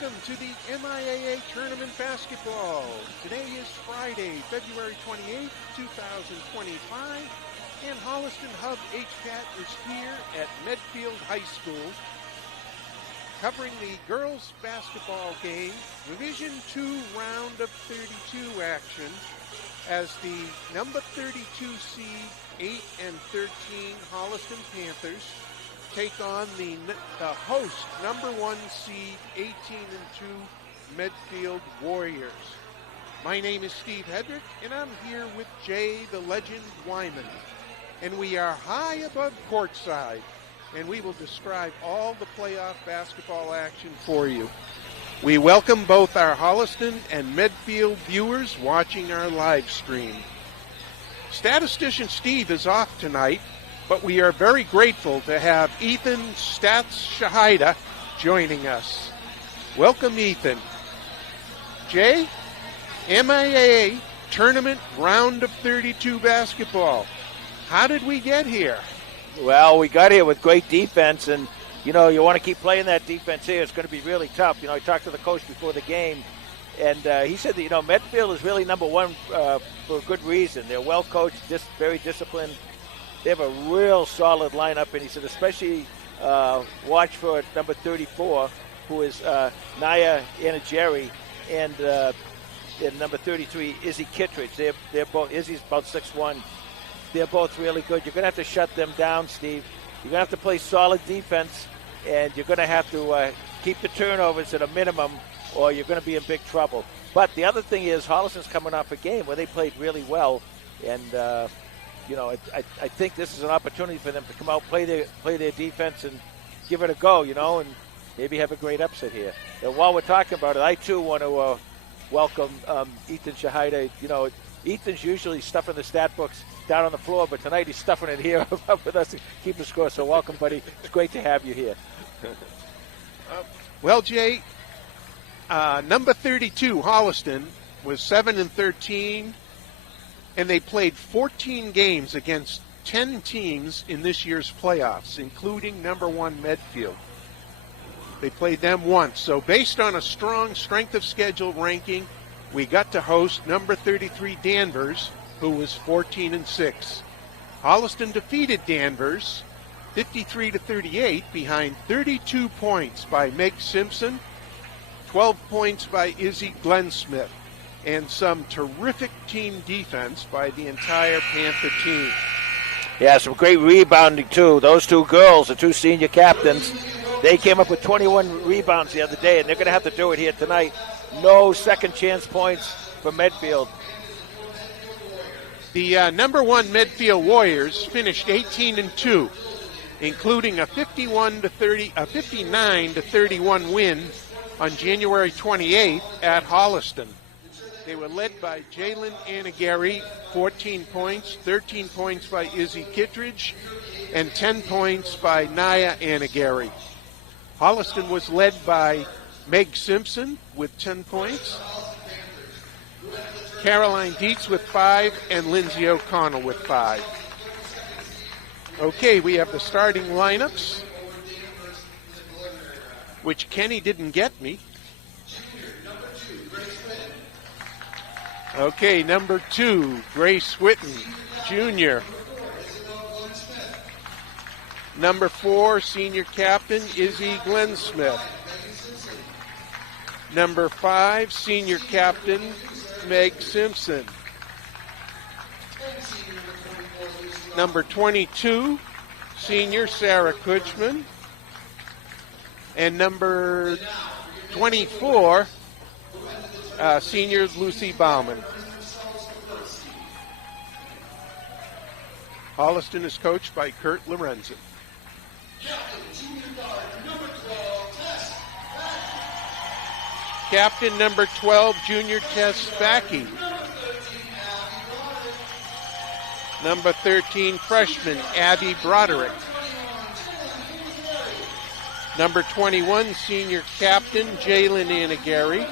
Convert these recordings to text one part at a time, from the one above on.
welcome to the MIAA Tournament Basketball. Today is Friday, February 28th, 2025, and Holliston Hub HCAT is here at Medfield High School, covering the girls' basketball game, Division II round of 32 action, as the number 32 seed, 8 and 13 Holliston Panthers take on the host, number 1 seed, 18 and 2 Medfield Warriors. My name is Steve Hedrick, and I'm here with Jay the Legend Wyman. And we are high above courtside, and we will describe all the playoff basketball action for you. We welcome both our Holliston and Medfield viewers watching our live stream. Statistician Steve is off tonight, but we are very grateful to have Ethan Stats Shahida joining us. Welcome, Ethan. Jay, MIAA Tournament Round of 32 basketball. How did we get here? Well, we got here with great defense, and, you want to keep playing that defense here. It's going to be really tough. I talked to the coach before the game, and he said that, Medfield is really number one for a good reason. They're well coached, just very disciplined. They have a real solid lineup, and he said especially watch for number 34, who is Naya Anageri, and number 33, Izzy Kittredge. They're both. Izzy's about 6'1". They're both really good. You're going to have to shut them down, Steve. You're going to have to play solid defense, and you're going to have to keep the turnovers at a minimum, or you're going to be in big trouble. But the other thing is, Holliston's coming off a game where they played really well, and I think this is an opportunity for them to come out, play their defense, and give it a go, and maybe have a great upset here. And while we're talking about it, I too want to welcome Ethan Shahida. Ethan's usually stuffing the stat books down on the floor, but tonight he's stuffing it here up with us to keep the score. So welcome, buddy. It's great to have you here. Well, Jay, number 32, Holliston, was 7 and 13. And they played 14 games against 10 teams in this year's playoffs, including number 1 Medfield. They played them once. So based on a strong strength of schedule ranking, we got to host number 33 Danvers, who was 14 and 6. Holliston defeated Danvers 53-38 behind 32 points by Meg Simpson, 12 points by Izzy Glensmith, and some terrific team defense by the entire Panther team. Yeah, some great rebounding, too. Those two girls, the two senior captains, they came up with 21 rebounds the other day, and they're going to have to do it here tonight. No second chance points for Medfield. The number 1 Medfield Warriors finished 18 and 2, including a 59-31 win on January 28th at Holliston. They were led by Jalen Anageri, 14 points, 13 points by Izzy Kittredge, and 10 points by Naya Anageri. Holliston was led by Meg Simpson with 10 points, Caroline Dietz with 5, and Lindsay O'Connell with 5. Okay, we have the starting lineups, which Kenny didn't get me. Okay, number 2, Grace Whitten, Jr. Number 4, senior captain, Izzy Glensmith. Number 5, senior captain, Meg Simpson. Number 22, senior Sarah Kutchman. And number 24, senior Lucy Bauman. Holliston is coached by Kurt Lorenzen. Captain number 12, junior Tess Backey. Number 13, freshman Abby Broderick. Number 21, senior captain Jalen Anageri.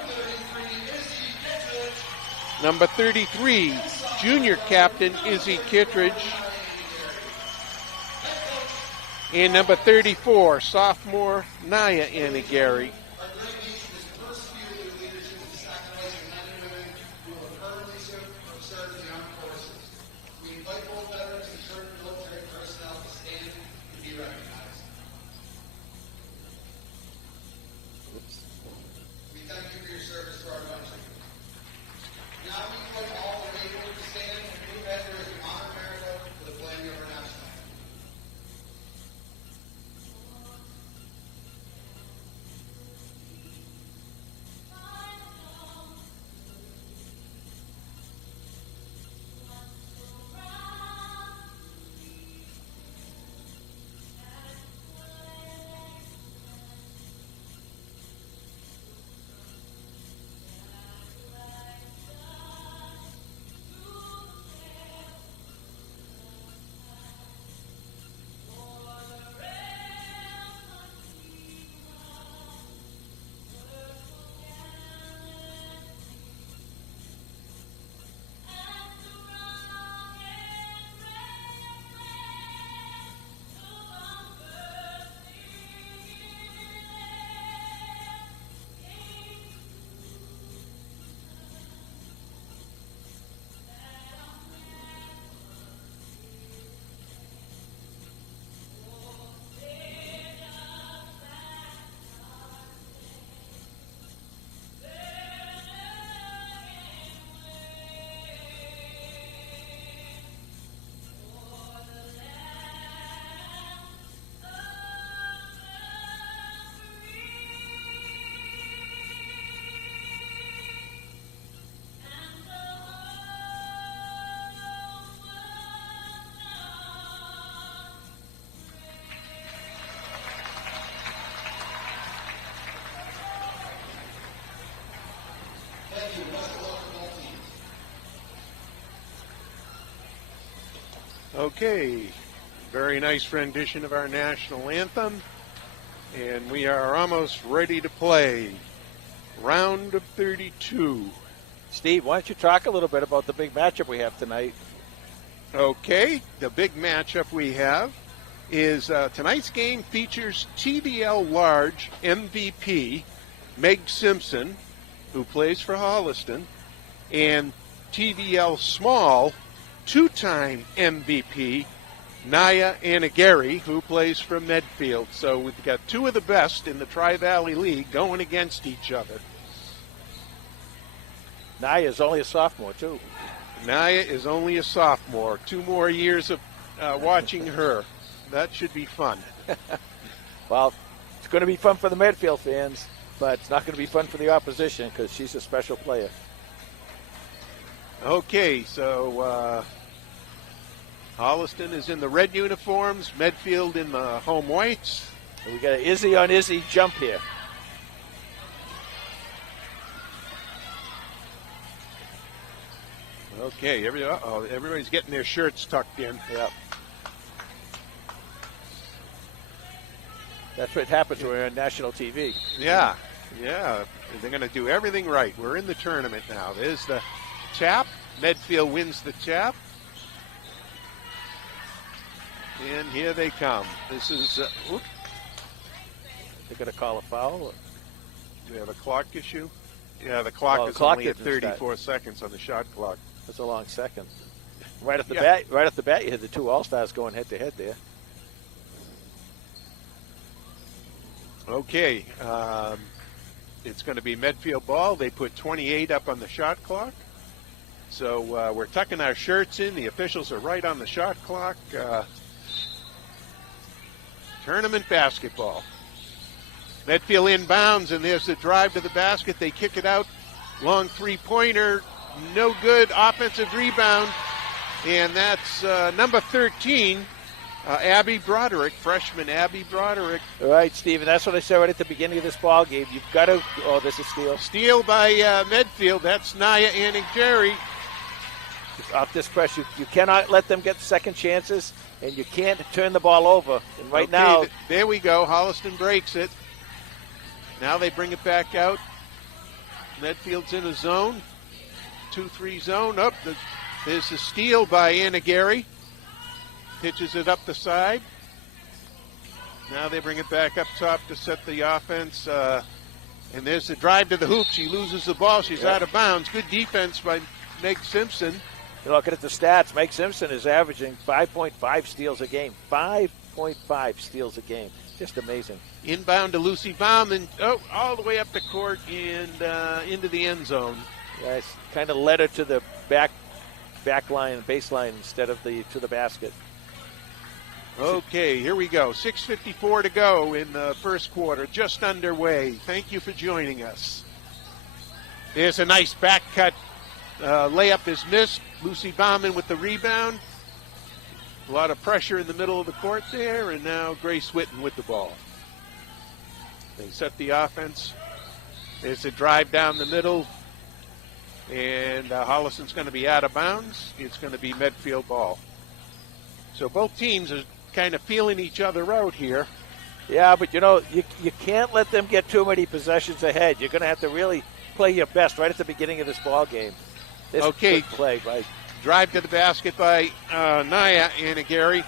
Number 33, junior captain Izzy Kittredge. And number 34, sophomore Naya Anageri. Okay, very nice rendition of our national anthem. And we are almost ready to play. Round of 32. Steve, why don't you talk a little bit about the big matchup we have tonight? Okay, the big matchup we have is tonight's game features TVL Large MVP Meg Simpson, who plays for Holliston, and TVL Small two-time MVP Naya Anagari, who plays for Medfield. So we've got two of the best in the Tri-Valley League going against each other. Naya is only a sophomore, too. Naya is only a sophomore. 2 more years of watching her. That should be fun. Well, it's going to be fun for the Medfield fans, but it's not going to be fun for the opposition because she's a special player. Okay, so Holliston is in the red uniforms, Medfield in the home whites. And we got an Izzy on Izzy jump here. Okay, everybody's getting their shirts tucked in. Yep. That's what happens when we're on national TV. Yeah. They're going to do everything right. We're in the tournament now. There's the tap. Medfield wins the tap. And here they come. This is, they're going to call a foul? Do we have a clock issue? Yeah, the clock is only at 34 seconds on the shot clock. That's a long second. Right off the bat, you had the two All-Stars going head-to-head there. Okay, it's going to be Medfield ball. They put 28 up on the shot clock. So we're tucking our shirts in. The officials are right on the shot clock. Tournament basketball. Medfield inbounds, and there's the drive to the basket. They kick it out. Long three-pointer. No good. Offensive rebound. And that's number 13. Abby Broderick, freshman Abby Broderick. All right, Stephen, that's what I said right at the beginning of this ball game. You've got to. Oh, this is steal. Steal by Medfield. That's Naya Anning-Jerry. Off this press, you cannot let them get second chances, and you can't turn the ball over. And right now, there we go. Holliston breaks it. Now they bring it back out. Medfield's in a zone, 2-3 zone. Up, there's a steal by Anagari. Pitches it up the side. Now they bring it back up top to set the offense. And there's the drive to the hoop. She loses the ball. She's out of bounds. Good defense by Meg Simpson. You're looking at the stats. Meg Simpson is averaging 5.5 steals a game. 5.5 steals a game. Just amazing. Inbound to Lucy Baum, and all the way up the court and into the end zone. Yeah, it's kind of led her to the back line, baseline instead of to the basket. Okay, here we go. 6:54 to go in the first quarter, just underway. Thank you for joining us. There's a nice back cut. Layup is missed. Lucy Bauman with the rebound. A lot of pressure in the middle of the court there, and now Grace Whitten with the ball. They set the offense. There's a drive down the middle, and Holliston's going to be out of bounds. It's going to be Medfield ball. So both teams are kind of feeling each other out here. Yeah, but you can't let them get too many possessions ahead. You're going to have to really play your best right at the beginning of this ball game. This good play by drive to the basket by Naya Anagari.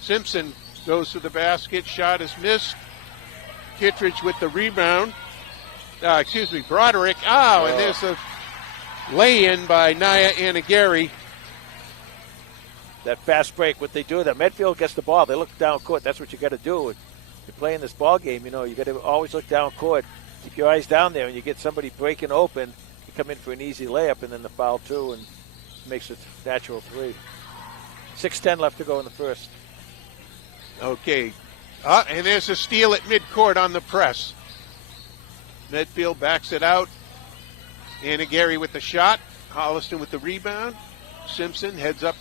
Simpson goes to the basket. Shot is missed. Kittredge with the rebound. Broderick. And there's a lay-in by Naya Anagari. That fast break, what they do, that Medfield gets the ball, they look down court. That's what you got to do. When you're playing this ball game, you got to always look down court. Keep your eyes down there, and you get somebody breaking open. You come in for an easy layup, and then the foul too, and makes it natural three. 6:10 left to go in the first. Okay. And there's a steal at midcourt on the press. Medfield backs it out. Anagari with the shot. Holliston with the rebound. Simpson heads up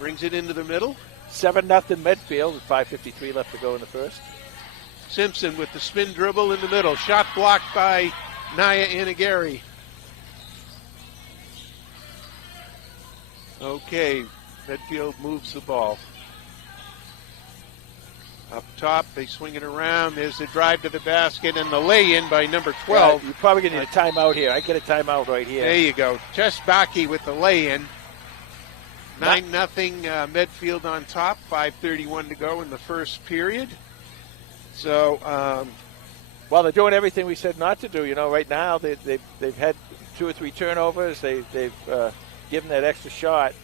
brings it into the middle. 7-0 Medfield with 5:53 left to go in the first. Simpson with the spin dribble in the middle. Shot blocked by Naya Anagari. Okay, Medfield moves the ball. Up top, they swing it around. There's the drive to the basket and the lay-in by number 12. You're probably going to need a timeout here. I get a timeout right here. There you go. Chesbaki with the lay-in. 9-0 Medfield on top. 5:31 to go in the first period. So, well, they're doing everything we said not to do. You know, right now they've had 2 or 3 turnovers. They've given that extra shot.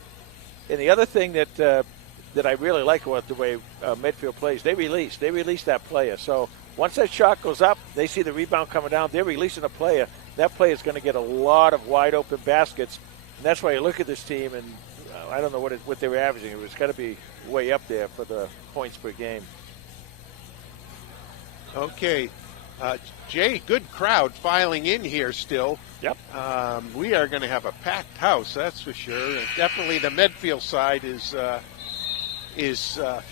And the other thing that I really like about the way Medfield plays, they release that player. So once that shot goes up, they see the rebound coming down. They're releasing a player. That player is going to get a lot of wide open baskets, and that's why you look at this team. And I don't know what they were averaging. It was got to be way up there for the points per game. Okay. Jay, good crowd filing in here still. Yep. We are going to have a packed house, that's for sure. And definitely the Medfield side is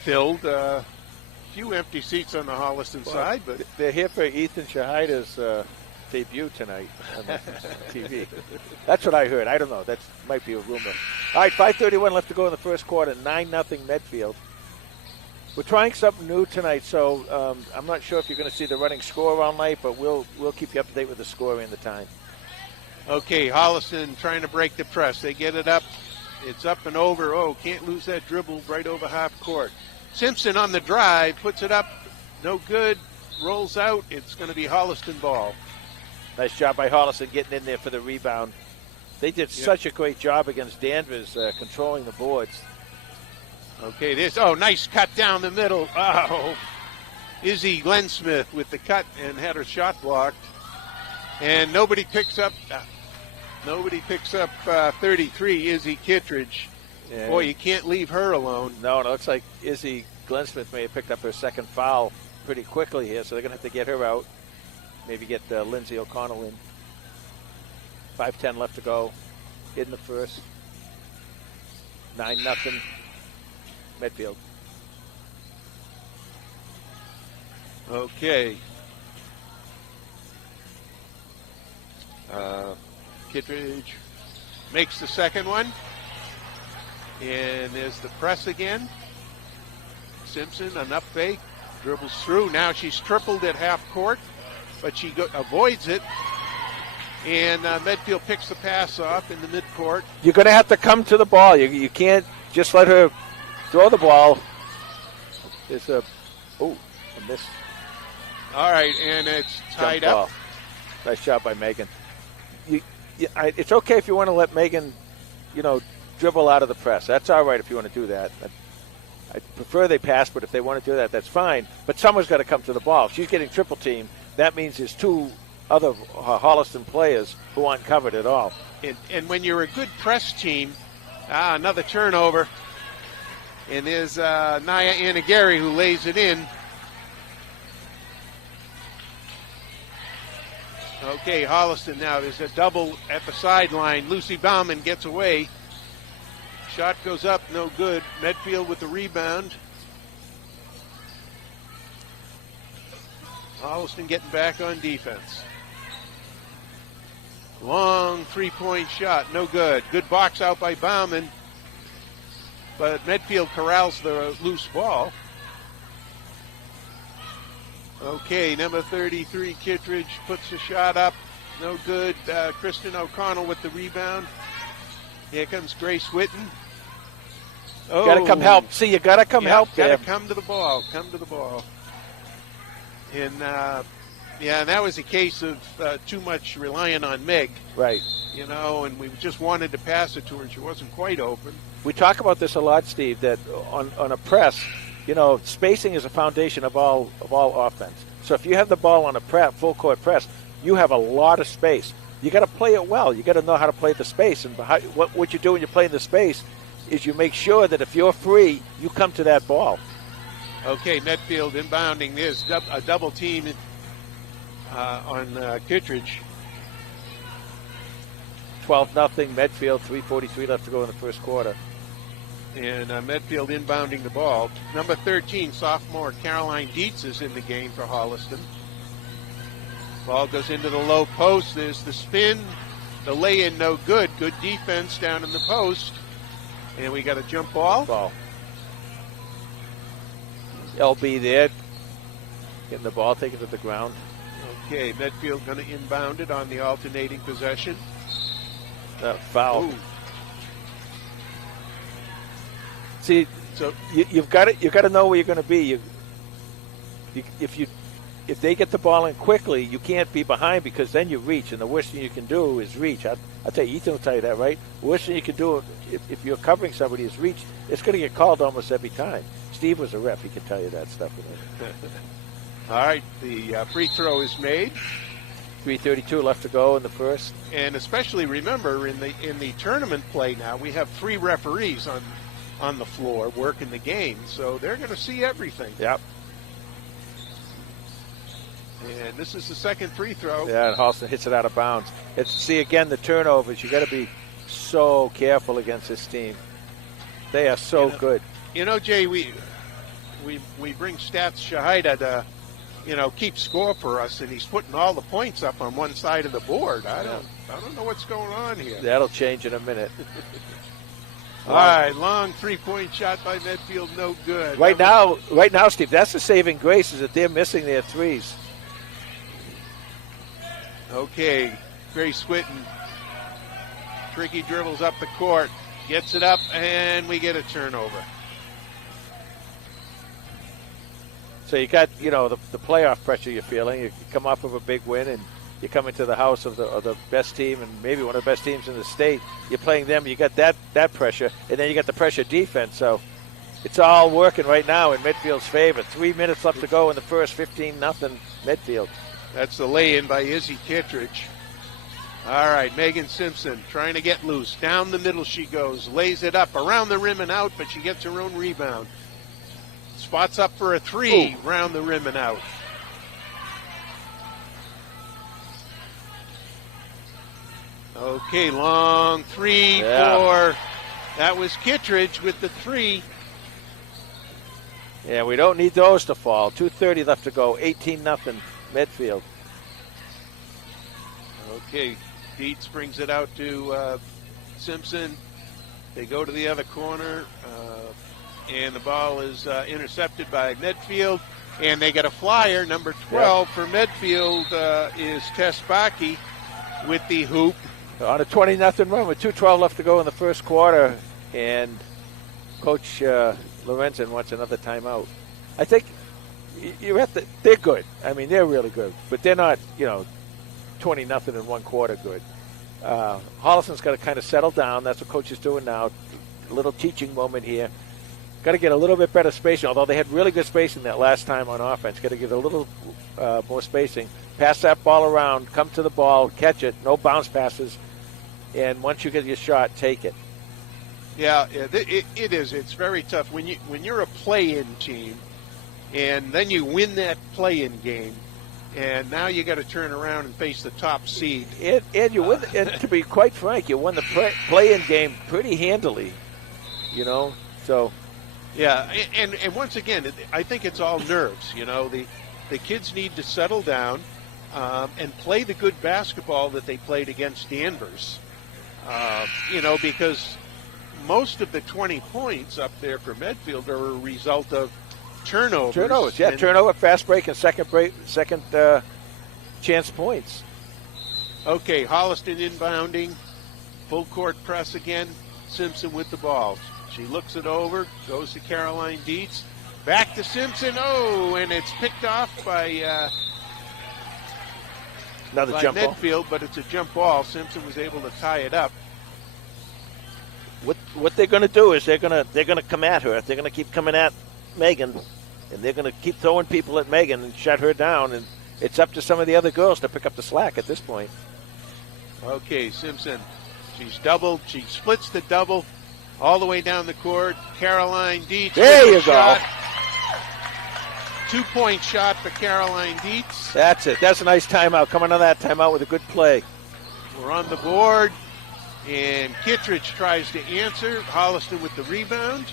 filled. Few empty seats on the Holliston side, but they're here for Ethan Shahida's debut tonight on the TV. That's what I heard. I don't know. That might be a rumor. All right, 5:31 left to go in the first quarter. 9-0 Medfield. We're trying something new tonight, so I'm not sure if you're going to see the running score all night, but we'll keep you up to date with the score and the time. Okay, Holliston trying to break the press. They get it up. It's up and over. Oh, can't lose that dribble right over half court. Simpson on the drive, puts it up. No good. Rolls out. It's going to be Holliston ball. Nice job by Holliston getting in there for the rebound. They did such a great job against Danvers controlling the boards. Okay, nice cut down the middle. Oh, Izzy Glensmith with the cut and had her shot blocked. And nobody picks up 33, Izzy Kittredge. Yeah. Boy, you can't leave her alone. No, it looks like Izzy Glensmith may have picked up her second foul pretty quickly here, so they're going to have to get her out. Maybe get Lindsay O'Connell in. 5:10 left to go in the first. 9-0 Medfield. Okay. Kittredge makes the second one. And there's the press again. Simpson, an up fake, dribbles through. Now she's tripled at half court, but she avoids it. And Medfield picks the pass off in the midcourt. You're going to have to come to the ball. You can't just let her throw the ball. There's a miss. All right, and it's tied Jump up. Ball. Nice job by Megan. It's okay if you want to let Megan, dribble out of the press. That's all right if you want to do that. I prefer they pass, but if they want to do that, that's fine. But someone's got to come to the ball. If she's getting triple teamed, that means there's 2 other Holliston players who aren't covered at all. And when you're a good press team, another turnover. And there's Naya Anagari who lays it in. Okay, Holliston now. There's a double at the sideline. Lucy Bauman gets away. Shot goes up, no good. Medfield with the rebound. Holliston getting back on defense. Long three-point shot, no good. Good box out by Bauman. But Medfield corrals the loose ball. Okay, number 33, Kittredge puts the shot up. No good. Kristen O'Connell with the rebound. Here comes Grace Whitten. Oh, got to come help. See, you got to come help there. Got to come to the ball. Come to the ball. And, and that was a case of too much relying on Meg. Right. And we just wanted to pass it to her, and she wasn't quite open. We talk about this a lot, Steve, that on a press, spacing is a foundation of all offense. So if you have the ball on a full court press, you have a lot of space. You got to play it well. You got to know how to play the space. And what you do when you're playing the space is you make sure that if you're free, you come to that ball. Okay, Medfield inbounding. There's a double team on Kittredge. 12-0 Medfield, 3:43 left to go in the first quarter. And Medfield inbounding the ball. Number 13, sophomore Caroline Dietz is in the game for Holliston. Ball goes into the low post. There's the spin. The lay-in no good. Good defense down in the post. And we got a jump ball. LB there, getting the ball, taking it to the ground. Okay, Medfield going to inbound it on the alternating possession. Foul. Ooh. See, so you've got to know where you're going to be. If they get the ball in quickly, you can't be behind because then you reach, and the worst thing you can do is reach. I'll tell you, Ethan will tell you that, right? The worst thing you can do if you're covering somebody is reach. It's going to get called almost every time. Steve was a ref; he can tell you that stuff. All right, the free throw is made. 3:32 left to go in the first. And especially remember in the tournament play now, we have 3 referees on the floor working the game, so they're going to see everything. Yep. And this is the second free throw. Yeah, and Holliston hits it out of bounds. See, again, the turnovers. You got to be so careful against this team. They are so good. You know, Jay, we bring Stats Shahida to, keep score for us, and he's putting all the points up on one side of the board. I don't know what's going on here. That'll change in a minute. All right, long 3-point shot by Medfield, no good. Right now, Steve, that's the saving grace is that they're missing their threes. Okay, Grace Whitten. Tricky dribbles up the court, gets it up, and we get a turnover. So you got, the playoff pressure you're feeling. You come off of a big win, and you come into the house of the best team and maybe one of the best teams in the state. You're playing them. You got that pressure, and then you got the pressure defense. So it's all working right now in Medfield's favor. 3 minutes left to go in the first. 15-0 Medfield. That's the lay-in by Izzy Kittredge. All right, Megan Simpson trying to get loose. Down the middle she goes, lays it up around the rim and out, but she gets her own rebound. Spots up for a 3, round the rim and out. Okay, long 3, 4. That was Kittredge with the 3. Yeah, we don't need those to fall. 2:30 left to go, 18-0 Medfield. Okay, Dietz brings it out to Simpson. They go to the other corner, and the ball is intercepted by Medfield, and they get a flyer. Number 12 for Medfield is Tess Bakke with the hoop. On a 20-0 run with 2:12 left to go in the first quarter, and Coach Lorenzen wants another timeout. I think they're good. I mean, they're really good, but they're not, 20-0 in one quarter good. Holliston's got to kind of settle down. That's what Coach is doing now. A little teaching moment here. Got to get a little bit better spacing, although they had really good spacing that last time on offense. Got to get a little more spacing. Pass that ball around, come to the ball, catch it, no bounce passes, and once you get your shot, take it. Yeah, it is. It's very tough when you're a play-in team, and then you win that play-in game, and now you got to turn around and face the top seed. And you win. And to be quite frank, you won the play-in game pretty handily. So. Yeah, and once again, I think it's all nerves. The kids need to settle down and play the good basketball that they played against Danvers. Because most of the 20 points up there for Medfield are a result of turnovers. Turnover, fast break, and second chance points. Okay, Holliston inbounding, full court press again. Simpson with the ball. She looks it over, goes to Caroline Dietz, back to Simpson. Oh, and it's picked off by another jump Medfield, ball. But it's a jump ball. Simpson was able to tie it up. What they're going to do is they're going to come at her. They're going to keep coming at Megan, and they're going to keep throwing people at Megan and shut her down. And it's up to some of the other girls to pick up the slack at this point. Okay, Simpson. She's doubled. She splits the double all the way down the court. Caroline Dietz. There you go. 2-point shot for Caroline Dietz. That's it. That's a nice timeout. Coming on that timeout with a good play. We're on the board. And Kittredge tries to answer. Holliston with the rebound.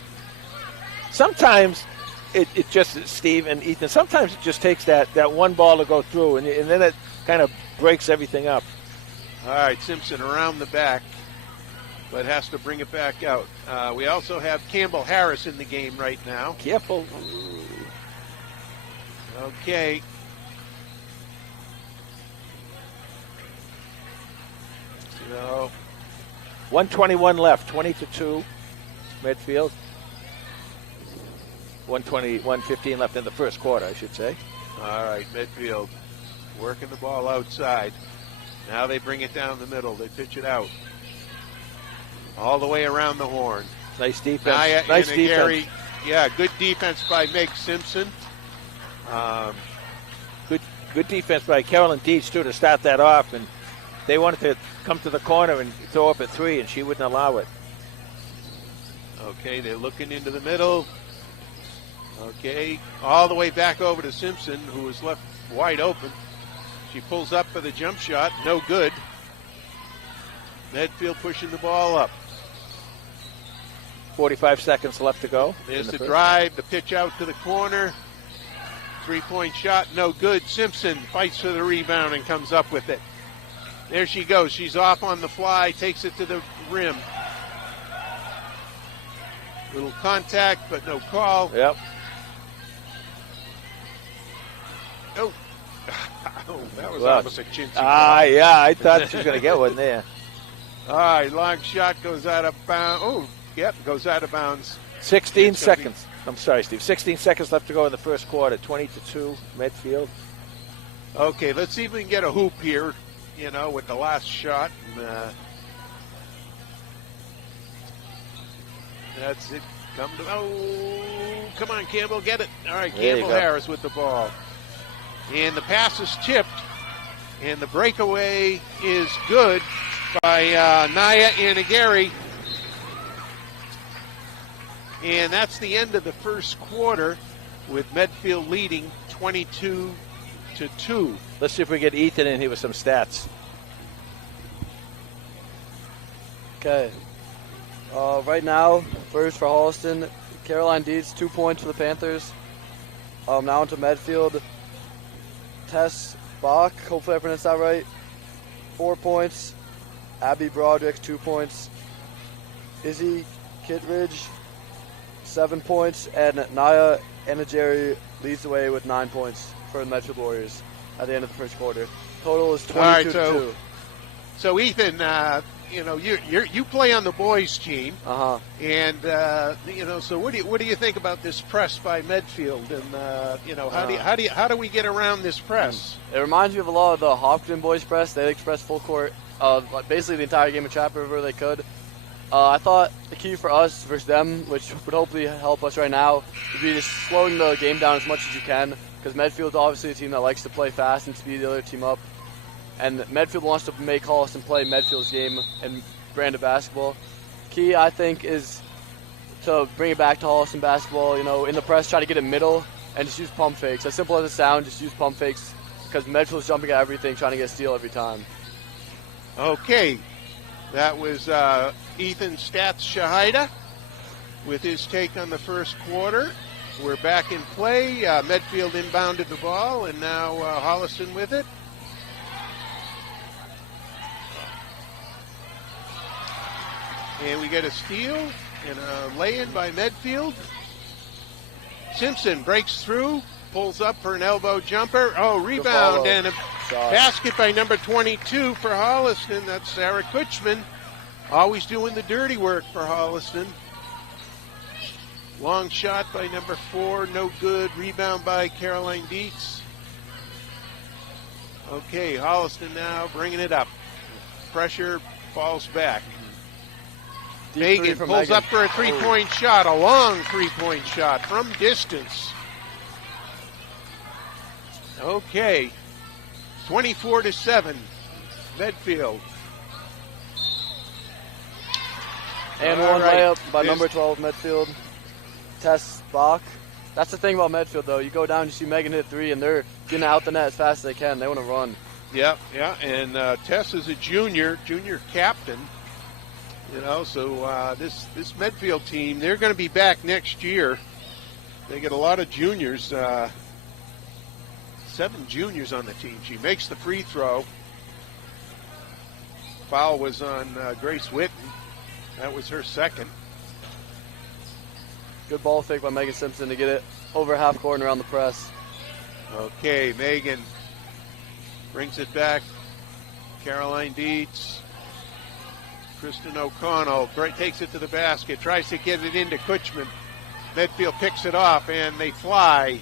Sometimes it just, Steve and Ethan, sometimes it just takes that one ball to go through, and then it kind of breaks everything up. All right, Simpson around the back. but has to bring it back out. We also have Campbell Harris in the game right now. Careful. Okay. So 1:21 left, 20-2, Medfield. 1:15 left in the first quarter, I should say. All right, Medfield working the ball outside. Now they bring it down the middle. They pitch it out. All the way around the horn. Nice defense. MIAA nice and defense. Gary, yeah, good defense by Meg Simpson. Good defense by Carolyn Dietz, too, to start that off. And they wanted to come to the corner and throw up at 3, and she wouldn't allow it. Okay, they're looking into the middle. Okay, all the way back over to Simpson, who was left wide open. She pulls up for the jump shot, no good. Medfield pushing the ball up. 45 seconds left to go. There's the drive, the pitch out to the corner. 3-point shot, no good. Simpson fights for the rebound and comes up with it. There she goes. She's off on the fly, takes it to the rim. Little contact, but no call. Yep. Oh, that was almost a chintzy. Yeah, I thought she was going to get one there. All right, long shot goes out of bounds. Oh, yep, goes out of bounds. 16 seconds. I'm sorry, Steve. 16 seconds left to go in the first quarter. 20-2, Medfield. Okay, let's see if we can get a hoop here, with the last shot. That's it. Come on, Campbell, get it. All right, Campbell Harris with the ball. And the pass is tipped, and the breakaway is good by Naya Anagari. And that's the end of the first quarter with Medfield leading 22-2. Let's see if we get Ethan in here with some stats. Okay. Right now, first for Holliston, Caroline Dietz, 2 points for the Panthers. Now into Medfield. Tess Bach, hopefully I pronounced that right, 4 points. Abby Broderick, 2 points. Izzy Kittridge, 7 points. And Naya Anagari leads the way with 9 points for the Medfield Warriors at the end of the first quarter. Total is 22-2. So Ethan, you play on the boys team, and so what do you think about this press by Medfield, and how do we get around this press? It reminds me of a lot of the Hopkins boys press. They press full court, basically the entire game of Trap River they could. I thought the key for us versus them, which would hopefully help us right now, would be just slowing the game down as much as you can, because Medfield's obviously a team that likes to play fast and speed the other team up. And Medfield wants to make Holliston play Medfield's game and brand of basketball. Key, I think, is to bring it back to Holliston basketball, in the press, try to get it middle and just use pump fakes. As simple as it sounds, just use pump fakes, because Medfield's jumping at everything, trying to get a steal every time. Okay, that was Ethan Stats Shahida with his take on the first quarter. We're back in play. Medfield inbounded the ball, and now Holliston with it. And we get a steal and a lay-in by Medfield. Simpson breaks through, pulls up for an elbow jumper. Oh, rebound and a basket by number 22 for Holliston. That's Sarah Kutchman, always doing the dirty work for Holliston. Long shot by number 4, no good. Rebound by Caroline Dietz. Okay, Holliston now bringing it up. Pressure falls back. Megan pulls up for a three-point shot, a long three-point shot from distance. Okay, 24-7, Medfield. And one layup by number 12, Medfield. Tess Bach. That's the thing about Medfield, though. You go down, you see Megan hit 3, and they're getting out the net as fast as they can. They want to run. Yeah, and Tess is a junior captain. So this Medfield team, they're going to be back next year. They get a lot of juniors, 7 juniors on the team. She makes the free throw. Foul was on Grace Whitten. That was her second. Good ball fake by Megan Simpson to get it over half court and around the press. Okay, Megan brings it back. Caroline Dietz. Kristen O'Connell takes it to the basket, tries to get it into Kutchman. Medfield picks it off, and they fly.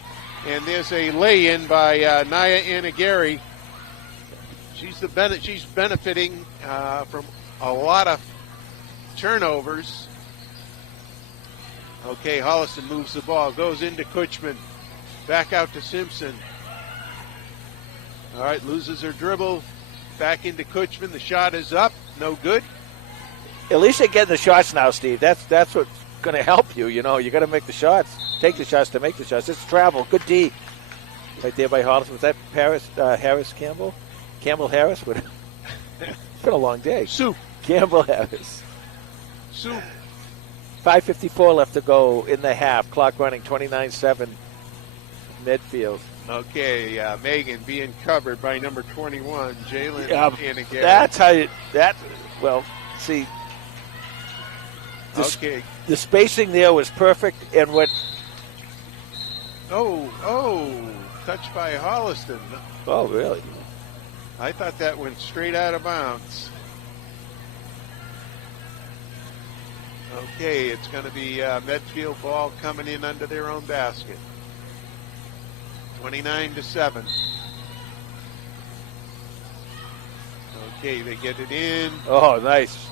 And there's a lay-in by Nia Anagari. She's benefiting from a lot of turnovers. Okay, Holliston moves the ball, goes into Kutchman, back out to Simpson. All right, loses her dribble, back into Kutchman. The shot is up, no good. At least they're getting the shots now, Steve. That's what's going to help you. You know, you got to make the shots, take the shots to make the shots. It's travel, good D, right there by Holliston. Was that Harris Campbell? Campbell Harris? It's been a long day. Soup. Campbell Harris. Soup. 5:54 left to go in the half. Clock running 29-7. Medfield. Okay, Megan being covered by number 21, Jalen Anagari. That's how you. Well, see. The spacing there was perfect, and what? Touched by Holliston. Oh, really? I thought that went straight out of bounds. Okay, it's going to be Medfield ball coming in under their own basket. 29-7. Okay, they get it in. Oh, nice.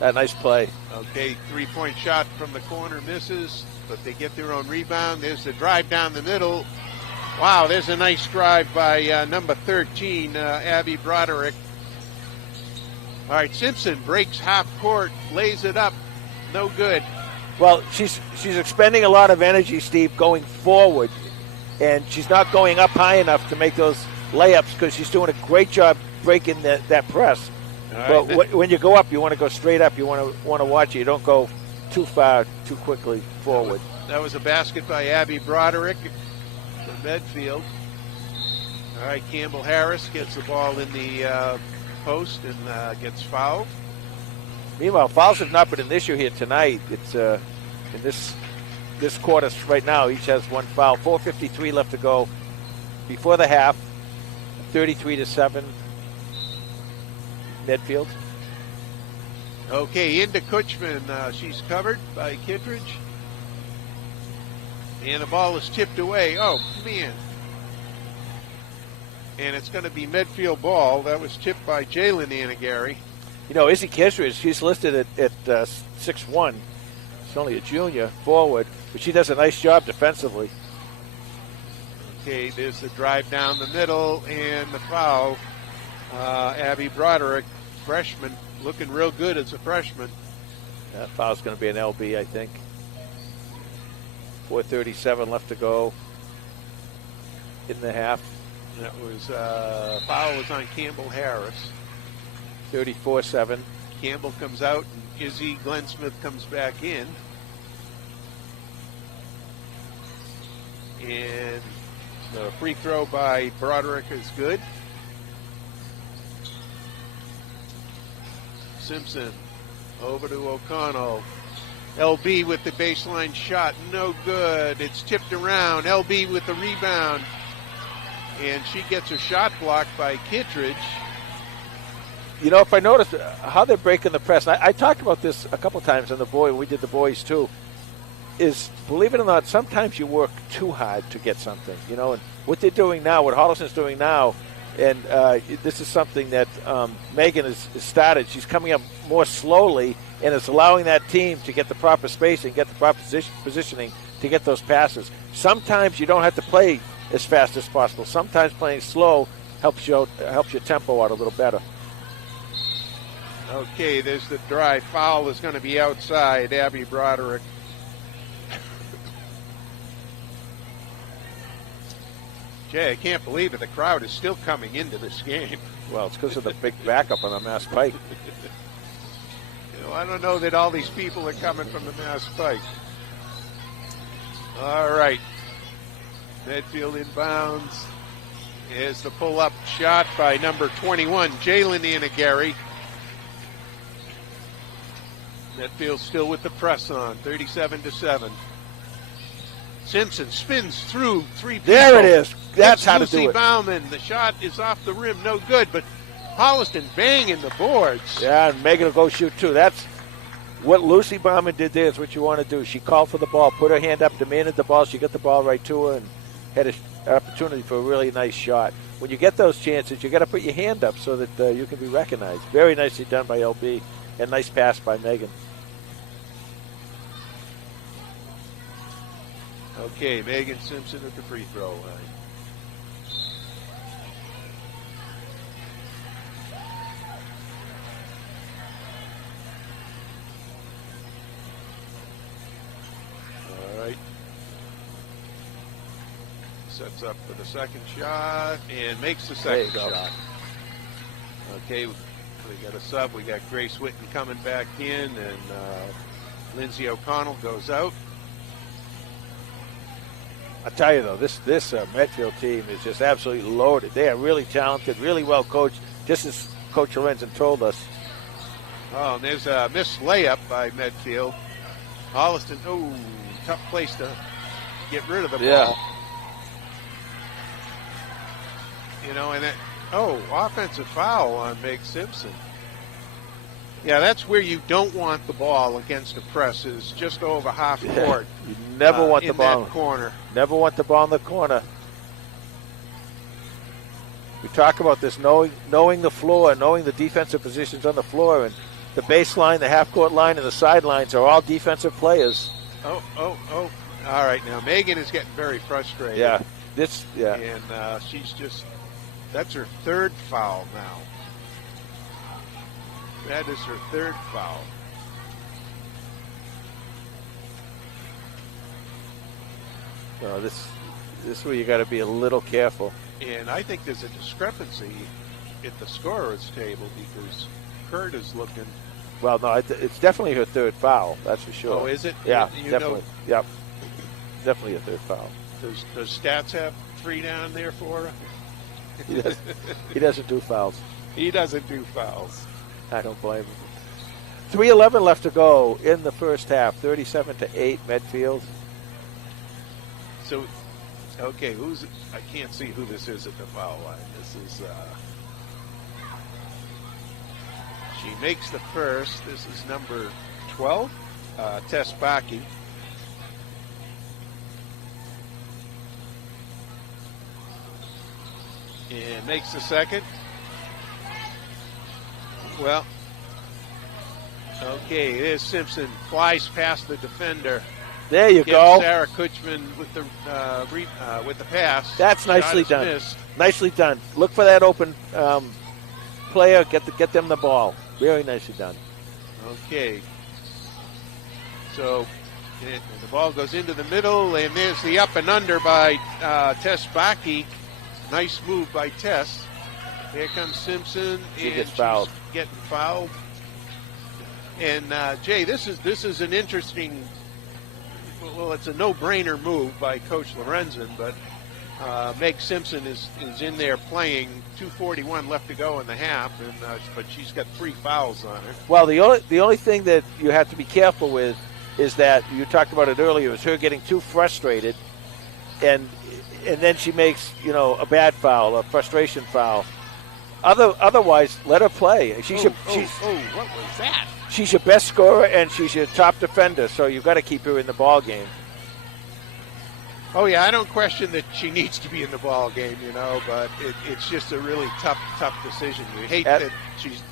Nice play. Okay, three-point shot from the corner misses, but they get their own rebound. There's the drive down the middle. Wow, there's a nice drive by number 13, Abby Broderick. All right, Simpson breaks half court, lays it up. No good. Well, she's expending a lot of energy, Steve, going forward, and she's not going up high enough to make those layups because she's doing a great job breaking that press. Right, but when you go up, you want to go straight up. You want to watch it. You don't go too far, too quickly forward. That was a basket by Abby Broderick from Medfield. All right, Campbell Harris gets the ball in the post and gets fouled. Meanwhile, fouls have not been an issue here tonight. It's in this quarter right now. Each has one foul. 4:53 left to go before the half. 33-7. Medfield. Okay, into Kutchman. She's covered by Kittredge. And the ball is tipped away. Oh, man. And it's going to be Medfield ball. That was tipped by Jalen Anagari. You know, Izzy Kittredge, she's listed at 6'1". She's only a junior forward, but she does a nice job defensively. Okay, there's the drive down the middle and the foul. Abby Broderick, freshman, looking real good as a freshman. That foul's going to be an LB, I think. 4:37 left to go in the half. That was foul was on Campbell Harris. 34-7. Campbell comes out and Izzy Glensmith comes back in. And the free throw by Broderick is good. Simpson over to O'Connell. LB with the baseline shot, no good. It's tipped around. LB with the rebound. And she gets her shot blocked by Kittredge. You know, if I notice how they're breaking the press, I talked about this a couple times on we did the boys too, is, believe it or not, sometimes you work too hard to get something, you know, and what they're doing now, what Holliston's doing now, and this is something that Megan has started. She's coming up more slowly and is allowing that team to get the proper spacing, get the proper positioning to get those passes. Sometimes you don't have to play as fast as possible. Sometimes playing slow helps your tempo out a little better. Okay, there's the drive. Foul is going to be outside. Abby Broderick. Jay, I can't believe it. The crowd is still coming into this game. Well, it's because of the big backup on the Mass Pike. You know, I don't know that all these people are coming from the Mass Pike. All right. Medfield inbounds. Is the pull-up shot by number 21, Jalen Anagari. Medfield still with the press on, 37-7. Simpson spins through three people. There it is. That's Hits how to Lucy do it. Bauman. The shot is off the rim, no good, but Holliston banging the boards. Yeah, and Megan will go shoot too. That's what Lucy Bauman did there is what you want to do. She called for the ball, put her hand up, demanded the ball. She got the ball right to her and had an opportunity for a really nice shot. When you get those chances, you got to put your hand up so that you can be recognized. Very nicely done by LB, and nice pass by Megan. Okay, Megan Simpson at the free throw line. All right. Sets up for the second shot and makes the second shot. Okay, we got a sub. We got Grace Whitten coming back in, and Lindsay O'Connell goes out. I tell you though, this Medfield team is just absolutely loaded. They are really talented, really well coached, just as Coach Lorenzen told us. Oh, and there's a missed layup by Medfield. Holliston, tough place to get rid of the ball. You know, and offensive foul on Meg Simpson. Yeah, that's where you don't want the ball against a press, is just over half court. You never want the ball in that corner. Never want the ball in the corner. We talk about this, knowing the floor, knowing the defensive positions on the floor, and the baseline, the half-court line, and the sidelines are all defensive players. Oh. All right, now Megan is getting very frustrated. Yeah. And she's just, that's her third foul now. That is her third foul. This is where you got to be a little careful. And I think there's a discrepancy at the scorer's table because Kurt is looking. Well, no, it's definitely her third foul. That's for sure. Oh, is it? Yeah, you definitely. Know, yep, definitely a third foul. Does Stats have 3 down there for her? He doesn't do fouls. He doesn't do fouls. I don't blame him. 3:11 left to go in the first half. 37-8 Medfield. So, okay, I can't see who this is at the foul line. This is, she makes the first. This is number 12, Tess Baki. And makes the second. Well, okay, there's Simpson. Flies past the defender. There you go. Sarah Kutchman with the pass. That's nicely done. Missed. Nicely done. Look for that open player. Get them the ball. Very nicely done. Okay. So the ball goes into the middle, and there's the up and under by Tess Baki. Nice move by Tess. Here comes Simpson. She gets fouled. She's getting fouled. And Jay, this is an interesting. Well, it's a no-brainer move by Coach Lorenzen, but Meg Simpson is in there playing. 2:41 left to go in the half, and but she's got 3 fouls on her. Well, the only thing that you have to be careful with is that you talked about it earlier, is her getting too frustrated, and then she makes a bad foul, a frustration foul. Otherwise, let her play. What was that? She's your best scorer and she's your top defender, so you've got to keep her in the ball game. Oh yeah, I don't question that she needs to be in the ball game, but it's just a really tough decision. You hate that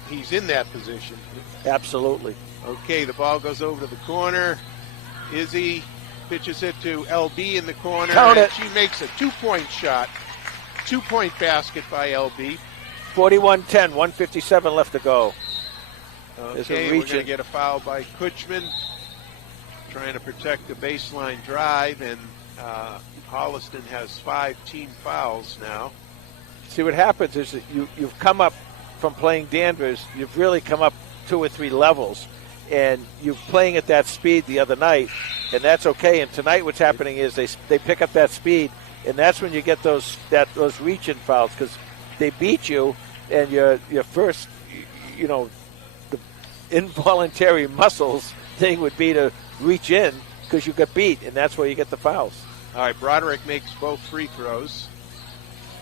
he's in that position. Absolutely. Okay, the ball goes over to the corner. Izzy pitches it to LB in the corner. Count it. She makes a 2-point shot. 2-point basket by LB. 41-10, 1:57 left to go. Okay, we're going to get a foul by Kutchman, trying to protect the baseline drive, and Holliston has 5 team fouls now. See, what happens is that you've come up from playing Danvers, you've really come up 2 or 3 levels, and you're playing at that speed the other night, and that's okay. And tonight what's happening is they pick up that speed, and that's when you get those reach-in fouls, because they beat you, and your first, involuntary muscles thing would be to reach in because you get beat, and that's where you get the fouls. All right, Broderick makes both free throws.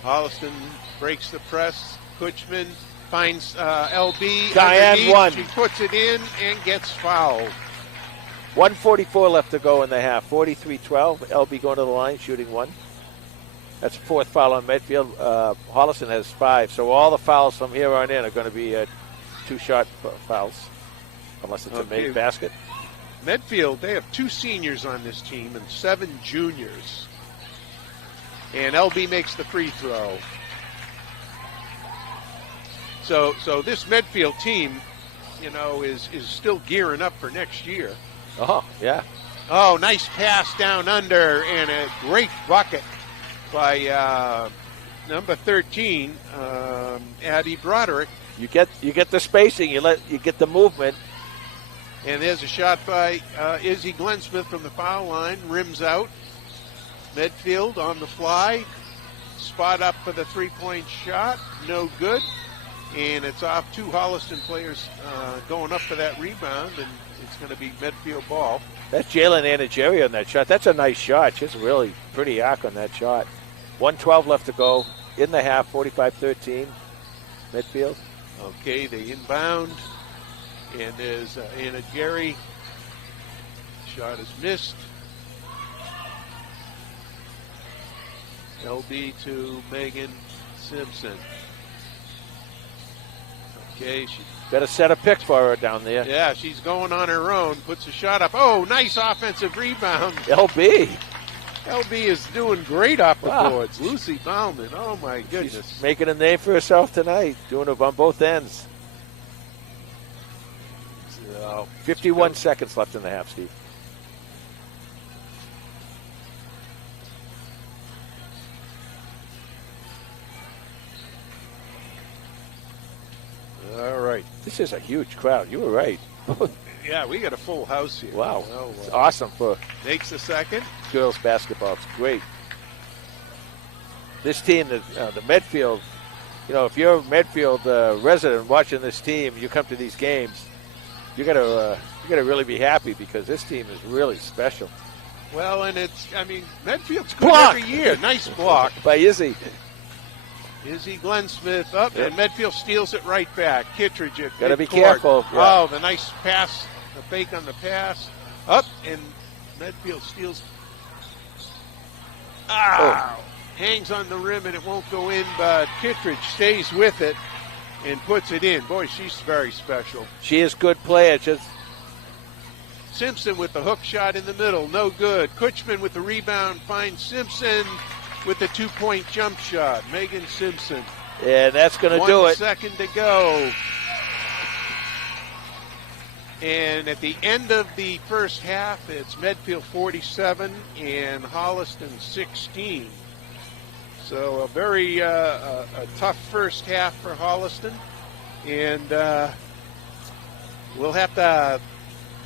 Holliston breaks the press. Kutchman finds LB. Diane underneath. one. She puts it in and gets fouled. 1:44 left to go in the half. 43-12. LB going to the line, shooting one. That's the 4th foul on Medfield. Holliston has 5. So all the fouls from here on in are going to be 2-shot fouls, unless it's a made basket. Medfield, they have 2 seniors on this team and 7 juniors. And LB makes the free throw. So this Medfield team, is still gearing up for next year. Oh, yeah. Oh, nice pass down under and a great bucket by number 13, Addie Broderick. You get the spacing, you get the movement. And there's a shot by Izzy Glensmith from the foul line, rims out. Medfield on the fly, spot up for the 3-point shot, no good. And it's off 2 Holliston players going up for that rebound, and it's going to be Medfield ball. That's Jalen Anageri on that shot. That's a nice shot. Just really pretty arc on that shot. 1:12 left to go in the half, 45-13, Medfield. Okay, they inbound, and there's Anageri. Shot is missed. LB to Megan Simpson. Okay, she Better set a pick for her down there. Yeah, she's going on her own. Puts a shot up. Oh, nice offensive rebound. LB. LB is doing great off the Wow. boards. Lucy Bauman. Oh, my goodness. She's making a name for herself tonight. Doing it on both ends. So, 51 seconds left in the half, Steve. all right. This is a huge crowd. You were right. Yeah, we got a full house here. Wow. Oh, It's awesome for Makes the second. girls basketball. It's great. This team, the Medfield, if you're a Medfield resident watching this team, you come to these games, you gotta really be happy because this team is really special. Well, and Medfield's good Block! every year. Nice block. By Izzy. Izzy Glensmith up, Yep. and Medfield steals it right back. Kittredge at Gotta be midcourt. careful, yeah. Oh, the nice pass, the fake on the pass. Up, and Medfield steals. Hangs on the rim, and it won't go in, but Kittredge stays with it and puts it in. Boy, she's very special. She is good player. Just Simpson with the hook shot in the middle, no good. Kutchman with the rebound finds Simpson with the 2-point jump shot. Megan Simpson. and that's going to do 1 it. second to go. And at the end of the first half, it's Medfield 47 and Holliston 16. So a very a tough first half for Holliston. And we'll have to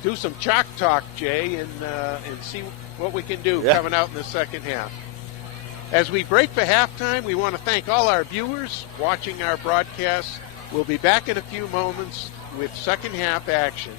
do some chalk talk, Jay, and see what we can do coming out in the second half. As we break for halftime, we want to thank all our viewers watching our broadcast. We'll be back in a few moments with second half action.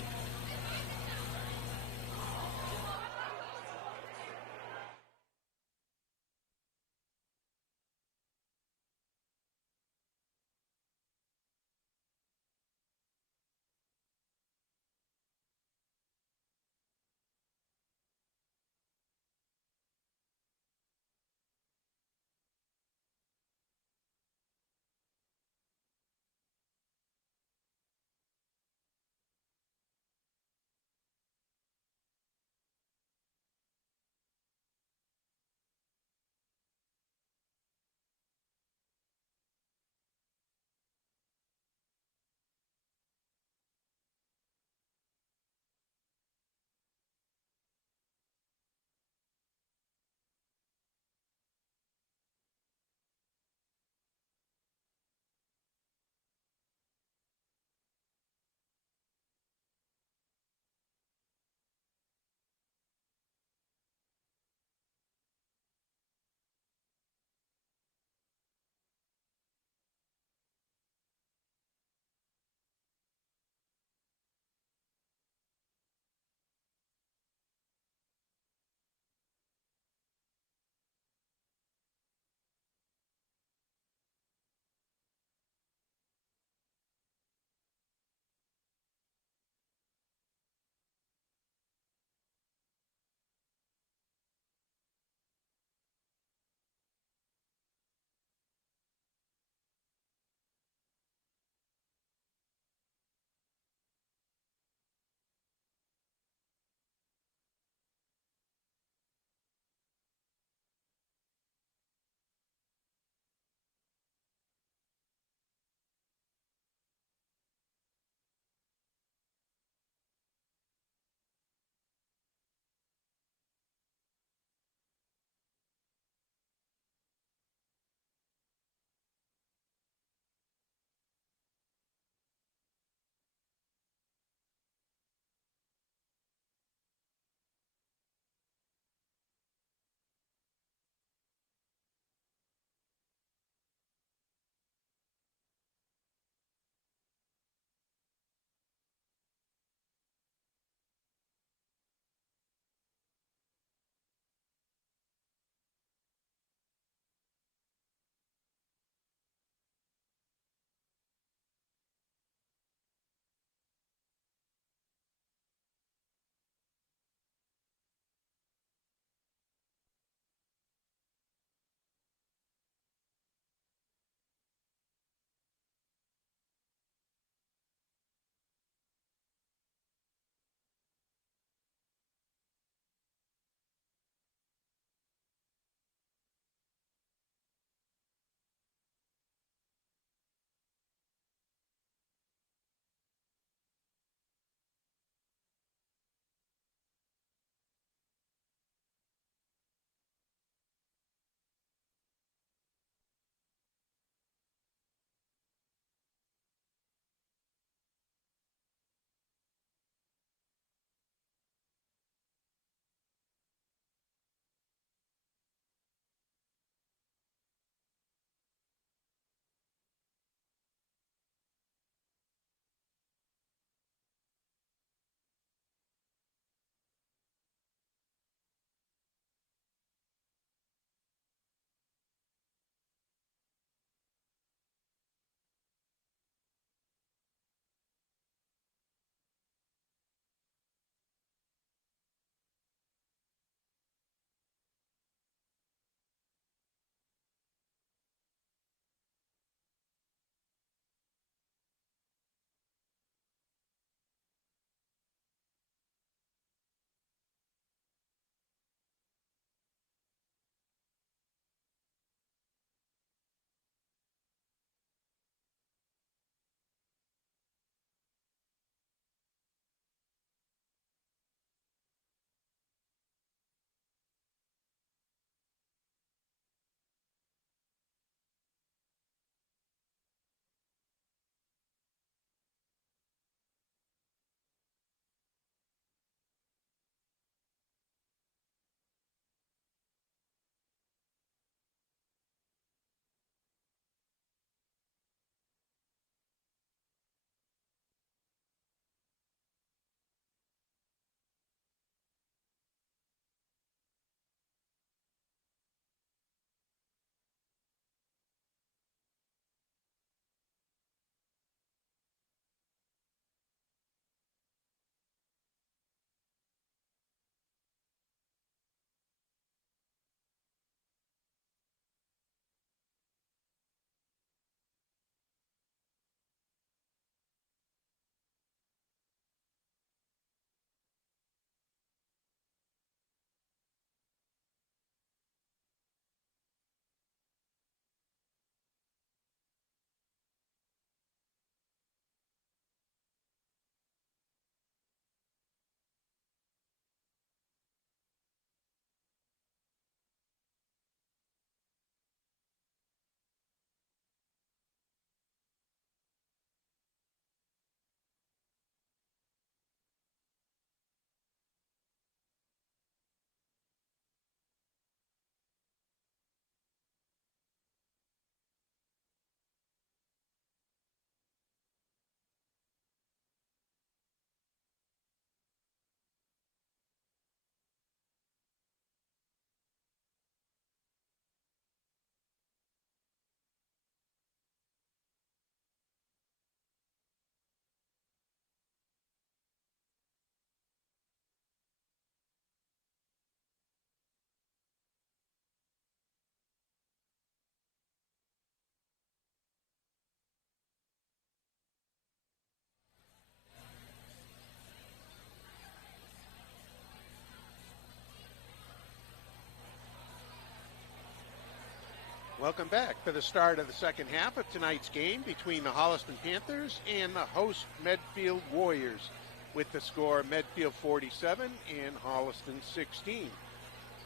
Welcome back for the start of the second half of tonight's game between the Holliston Panthers and the host Medfield Warriors, with the score Medfield 47 and Holliston 16.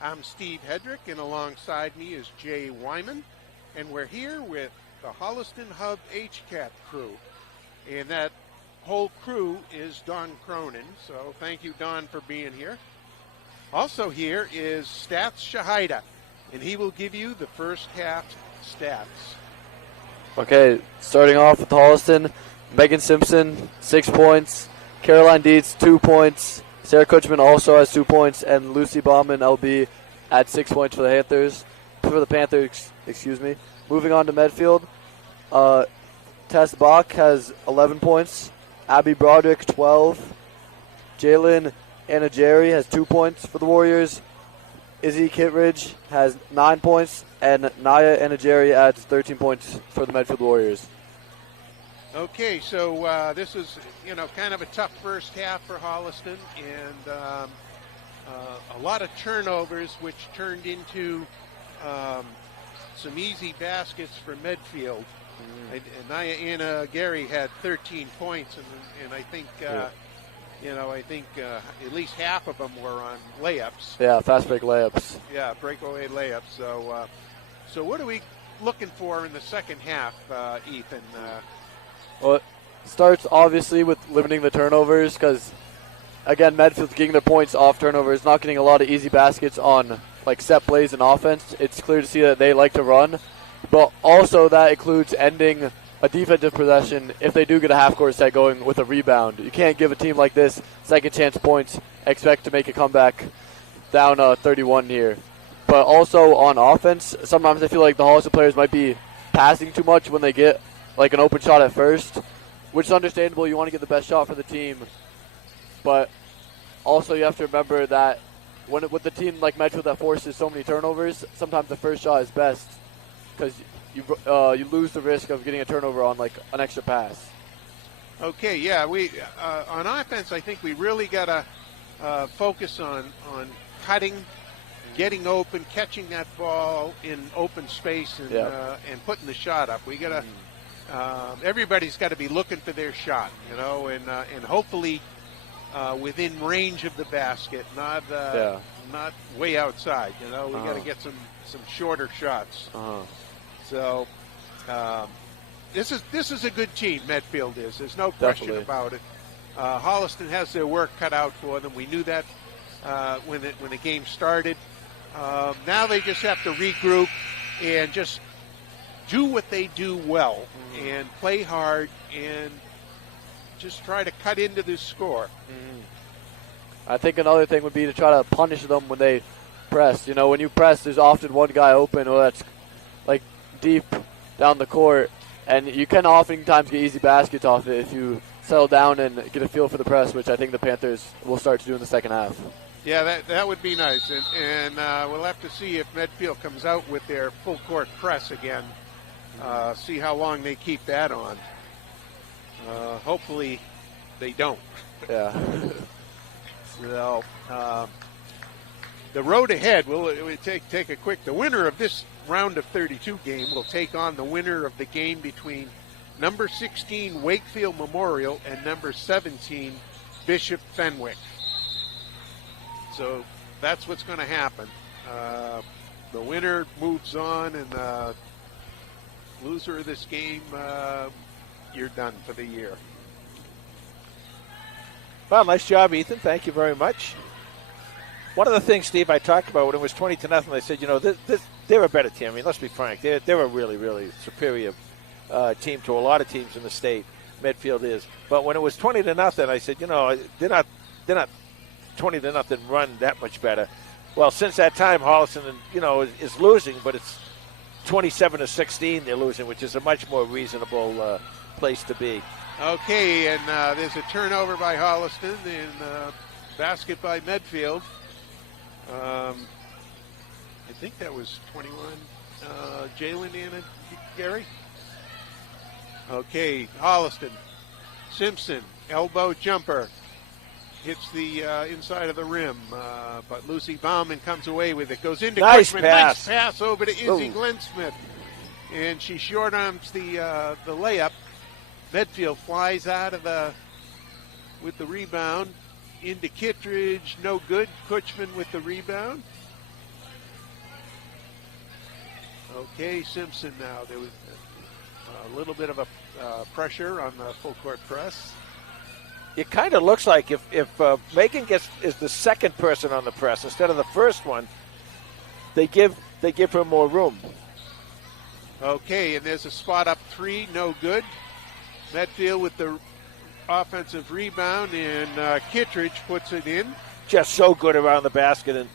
I'm Steve Hedrick, and alongside me is Jay Wyman, and we're here with the Holliston Hub HCAT crew. And that whole crew is Don Cronin, so thank you, Don, for being here. Also here is Stats Shahida, and he will give you the first half stats. Okay, starting off with Holliston, Megan Simpson, 6 points. Caroline Dietz, 2 points. Sarah Kutchman also has 2 points, and Lucy Bauman, LB, at 6 points for the Panthers. Moving on to Medfield, Tess Bach has 11 points. Abby Broderick, 12. Jalen Anna-Jerry has 2 points for the Warriors. Izzy Kittredge has 9 points, and Naya Anna-Jerry adds 13 points for the Medfield Warriors. Okay, so this is, kind of a tough first half for Holliston, and a lot of turnovers, which turned into some easy baskets for Medfield. And Naya Anna-Gary had 13 points, and I think, I think at least half of them were on layups. Yeah, fast break layups. Yeah, breakaway layups. So what are we looking for in the second half, Ethan? Well, it starts obviously with limiting the turnovers because, again, Medfield's getting their points off turnovers, not getting a lot of easy baskets on like set plays and offense. It's clear to see that they like to run, but also that includes ending a defensive possession if they do get a half-court set going with a rebound. You can't give a team like this second chance points, expect to make a comeback down 31 here. But also on offense, sometimes I feel like the Holliston players might be passing too much when they get like an open shot at first, which is understandable. You want to get the best shot for the team, but also you have to remember that with the team like Medfield that forces so many turnovers, sometimes the first shot is best because you lose the risk of getting a turnover on like an extra pass. Okay, yeah, we on offense, I think we really got to focus on cutting, getting open, catching that ball in open space, and putting the shot up. We got to. Everybody's got to be looking for their shot, and hopefully within range of the basket, not way outside. We got to get some shorter shots. So this is a good team. Medfield is. There's no question about it. Holliston has their work cut out for them. We knew that when the game started. Now they just have to regroup and just do what they do well and play hard and just try to cut into this score. I think another thing would be to try to punish them when they press. When you press, there's often one guy open or that's like deep down the court, and you can oftentimes get easy baskets off it if you settle down and get a feel for the press, which I think the Panthers will start to do in the second half. Yeah, that would be nice, and we'll have to see if Medfield comes out with their full court press again. See how long they keep that on. Hopefully they don't. Yeah. So the road ahead, we'll take a quick. The winner of this round of 32 game will take on the winner of the game between number 16 Wakefield Memorial and number 17 Bishop Fenwick. So that's what's going to happen. The winner moves on, and loser of this game, you're done for the year. Well, nice job, Ethan. Thank you very much. One of the things, Steve, I talked about when it was 20-0, I said, they're a better team. I mean, let's be frank. They're a really, really superior team to a lot of teams in the state. Medfield is. But when it was 20-0, I said, they're not 20-0 run that much better. Well, since that time, Holliston, is losing, but it's 27-16 they're losing, which is a much more reasonable place to be. Okay, and there's a turnover by Holliston and basket by Medfield. I think that was 21. Jalen Anna Gary. Okay, Holliston. Simpson, elbow jumper. Hits the inside of the rim, but Lucy Bauman comes away with it. Goes into nice Cushman. pass. Nice pass over to Izzy Glensmith. and she short arms the layup. Medfield flies out of with the rebound into Kittredge, no good. Kutchman with the rebound. Okay, Simpson now. There was a little bit of a pressure on the full court press. It kind of looks like if Megan is the second person on the press instead of the first one, they give her more room. Okay, and there's a spot up three, no good. Medfield with the offensive rebound, and Kittredge puts it in. Just so good around the basket,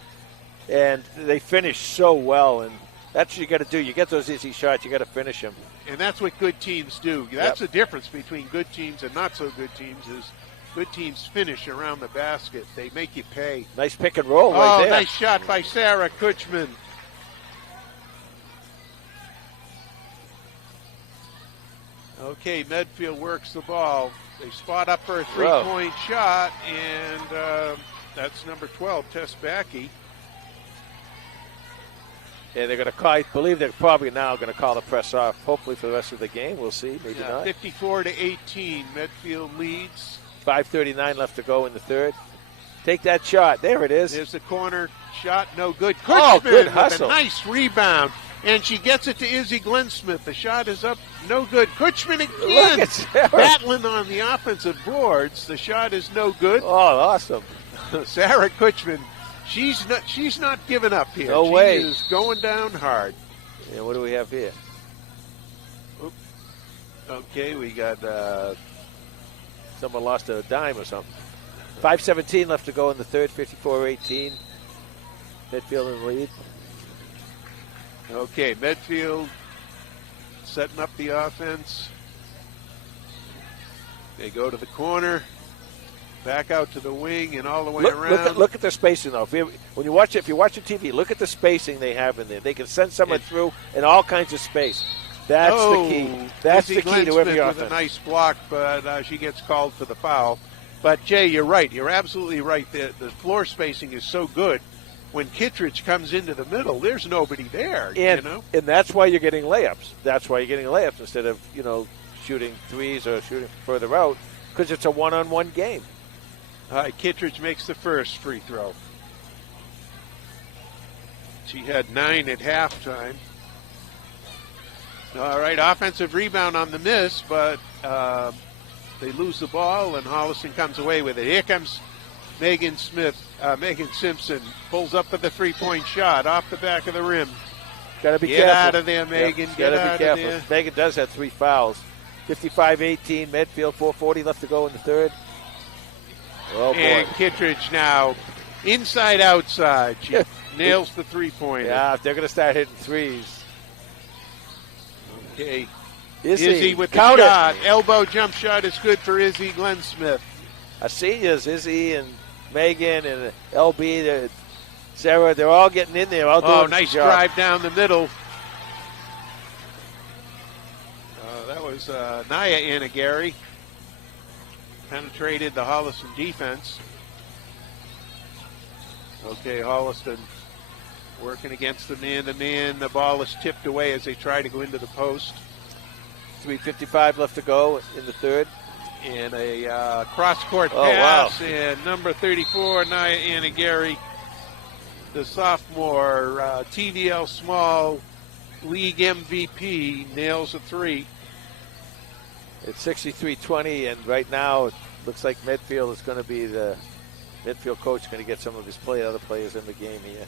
and they finish so well, and that's what you got to do. You get those easy shots, you got to finish them. And that's what good teams do. That's the difference between good teams and not so good teams is good teams finish around the basket. They make you pay. Nice pick and roll right there. Nice shot by Sarah Kutchman. Okay, Medfield works the ball. They spot up for a three-point shot, and that's number 12, Tess Backey. Yeah, they're going to call. I believe they're probably now going to call the press off. Hopefully for the rest of the game, we'll see. Maybe not. 54-18, Medfield leads. 5:39 left to go in the third. Take that shot. There it is. There's the corner shot, no good. Kutchman good with hustle. a nice rebound, and she gets it to Izzy Glensmith. The shot is up, no good. Kutchman again, Look at Sarah. battling on the offensive boards. The shot is no good. Oh, awesome. Sarah Kutchman. She's not giving up here. No way. She is going down hard. Yeah, what do we have here? Oops. Okay, we got someone lost a dime or something. 5:17 left to go in the third. 54-18. Medfield in the lead. Okay, Medfield setting up the offense. They go to the corner. Back out to the wing and all the way around. Look at the spacing, though. When you watch it, if you're watching TV, look at the spacing they have in there. They can send someone through in all kinds of space. That's the key. That's Izzy the key to every Glensmith offense. with a nice block, but she gets called for the foul. But, Jay, you're right. You're absolutely right. The floor spacing is so good. When Kittredge comes into the middle, there's nobody there. And that's why you're getting layups. That's why you're getting layups instead of, shooting threes or shooting further out, because it's a one-on-one game. All right, Kittredge makes the first free throw. She had 9 at halftime. All right, offensive rebound on the miss, but they lose the ball, and Holliston comes away with it. Here comes Megan Simpson pulls up for the three-point shot off the back of the rim. Got to be Get careful. out of there, Megan. Yep, Get gotta out be of careful. there. Megan does have 3 fouls. 55-18, Medfield, 4:40 left to go in the third. Oh, boy. And Kittredge now inside, outside. She nails the three-pointer. Yeah, they're going to start hitting threes. Okay. Izzy with count the it. shot. Elbow jump shot is good for Izzy Glensmith. Our seniors, Izzy and Megan and LB, Sarah, they're all getting in there. All doing Nice the job. drive down the middle. That was Naya Anagari. Penetrated the Holliston defense. Okay, Holliston working against the man-to-man. The ball is tipped away as they try to go into the post. 3:55 left to go in the third. And a cross-court Oh, pass. wow. And number 34, Naya Anagari, the sophomore TVL Small League MVP, nails a three. It's 63-20, and right now it looks like Medfield is going to be the Medfield coach going to get some of his other players in the game here.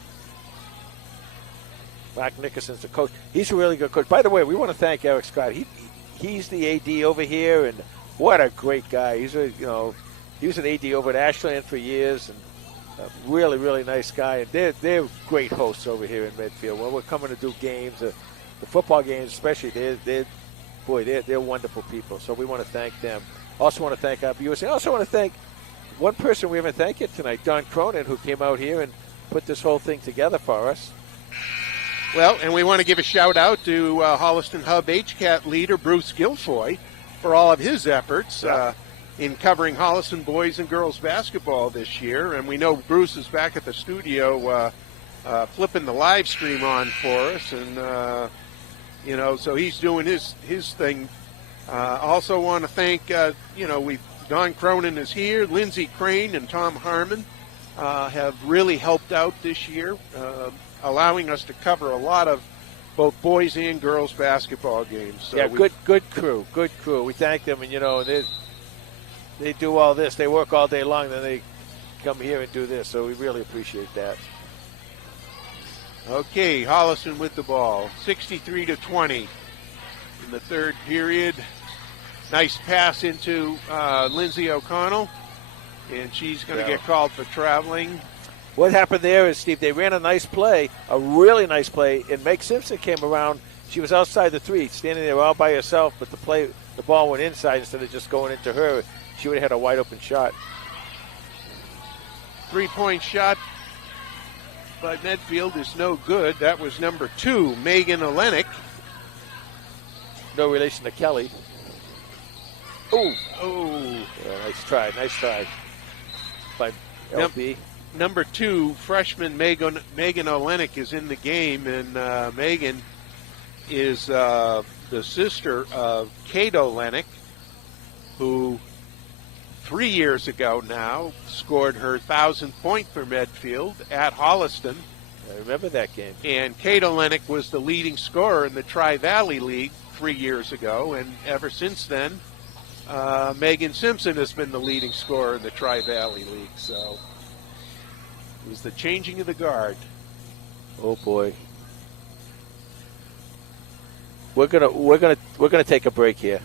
Mark Nickerson's the coach. He's a really good coach. By the way, we want to thank Eric Scott. He's the AD over here, and what a great guy. He was an AD over at Ashland for years, and a really, really nice guy. And they're great hosts over here in Medfield. When we're coming to do games, the football games especially, they're wonderful people. So we want to thank them. Also want to thank our viewers. I also want to thank one person we haven't thanked yet tonight, Don Cronin, who came out here and put this whole thing together for us. Well, and we want to give a shout out to Holliston Hub HCAT leader Bruce Guilfoy for all of his efforts in covering Holliston boys and girls basketball this year. And we know Bruce is back at the studio flipping the live stream on for us. And so he's doing his thing. Also want to thank, Don Cronin is here, Lindsey Crane and Tom Harmon have really helped out this year, allowing us to cover a lot of both boys and girls basketball games. So good crew. We thank them, and they do all this. They work all day long, then they come here and do this. So we really appreciate that. Okay, Holliston with the ball, 63-20 in the third period. Nice pass into Lindsay O'Connell, and she's going to get called for traveling. What happened there is, Steve, they ran a nice play, a really nice play, and Meg Simpson came around. She was outside the three, standing there all by herself, but the ball went inside instead of just going into her. She would have had a wide-open shot. 3-point shot by Medfield is no good. That was number 2, Megan Olenek. No relation to Kelly. Oh. Yeah, nice try by LB. Number 2, freshman Megan Olenek is in the game, and Megan is the sister of Kate Olenek, who 3 years ago now scored her 1,000th point for Medfield at Holliston. I remember that game. And Kate Olenek was the leading scorer in the Tri-Valley League 3 years ago, and ever since then, Megan Simpson has been the leading scorer in the Tri-Valley League. So it was the changing of the guard. Oh boy. We're gonna take a break here.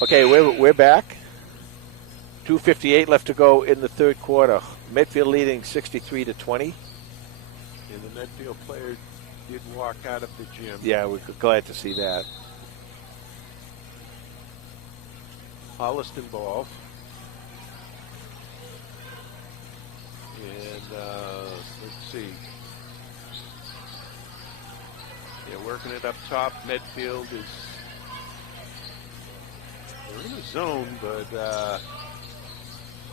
Okay, we're back. 2:58 left to go in the third quarter. Medfield leading 63-20. And the Medfield player did walk out of the gym. Yeah, we're glad to see that. Holliston ball. And let's see. Yeah, working it up top. Medfield is they're in a zone, but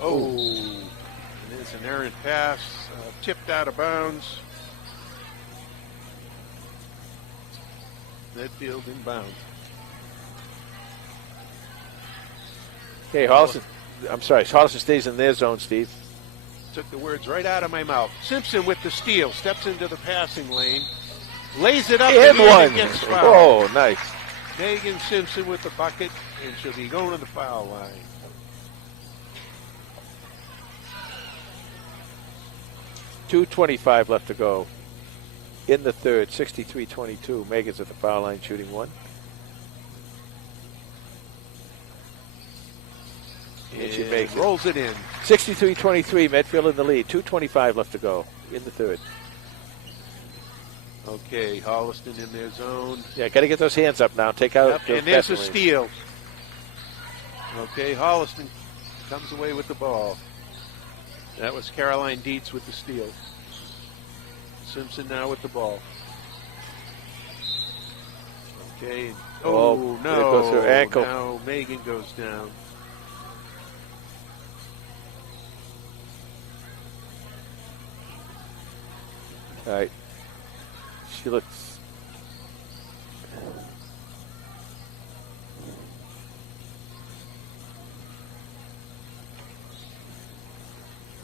and there's an errant pass, tipped out of bounds. Medfield inbound. Okay, Holliston. I'm sorry, Holliston stays in their zone, Steve. Took the words right out of my mouth. Simpson with the steal. Steps into the passing lane. Lays it up And in one. and gets fouled. Oh, nice. Megan Simpson with the bucket, and she'll be going to the foul line. .225 left to go in the third. 63-22. Megan's at the foul line shooting one. And she makes it. Rolls it in. 63-23. Medfield in the lead. 2:25 left to go in the third. Okay, Holliston in their zone. Yeah, got to get those hands up now. Take out. Yep, and there's a steal. Okay, Holliston comes away with the ball. That was Caroline Dietz with the steal. Simpson now with the ball. Okay. Oh, no. There goes her ankle. Now Megan goes down. All right. She looks.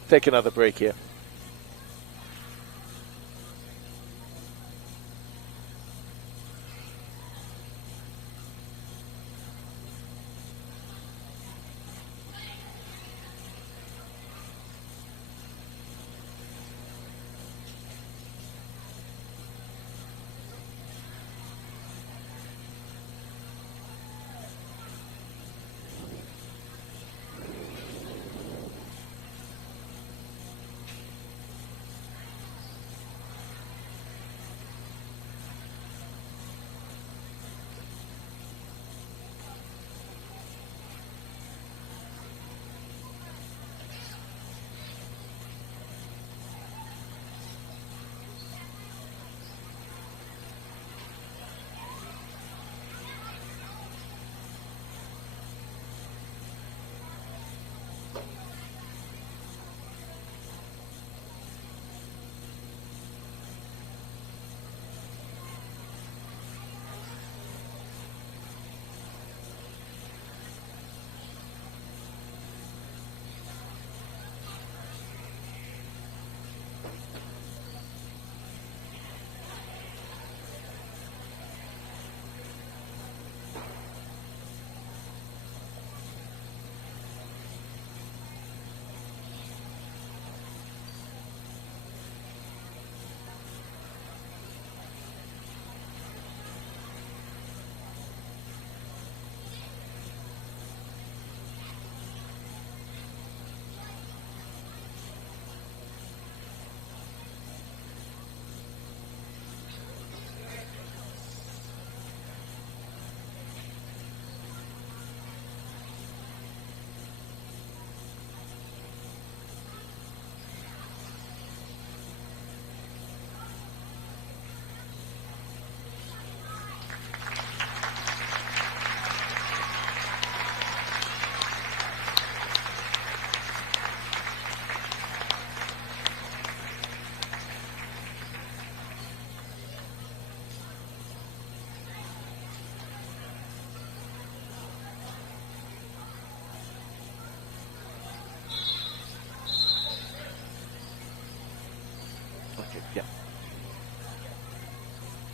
Take another break here.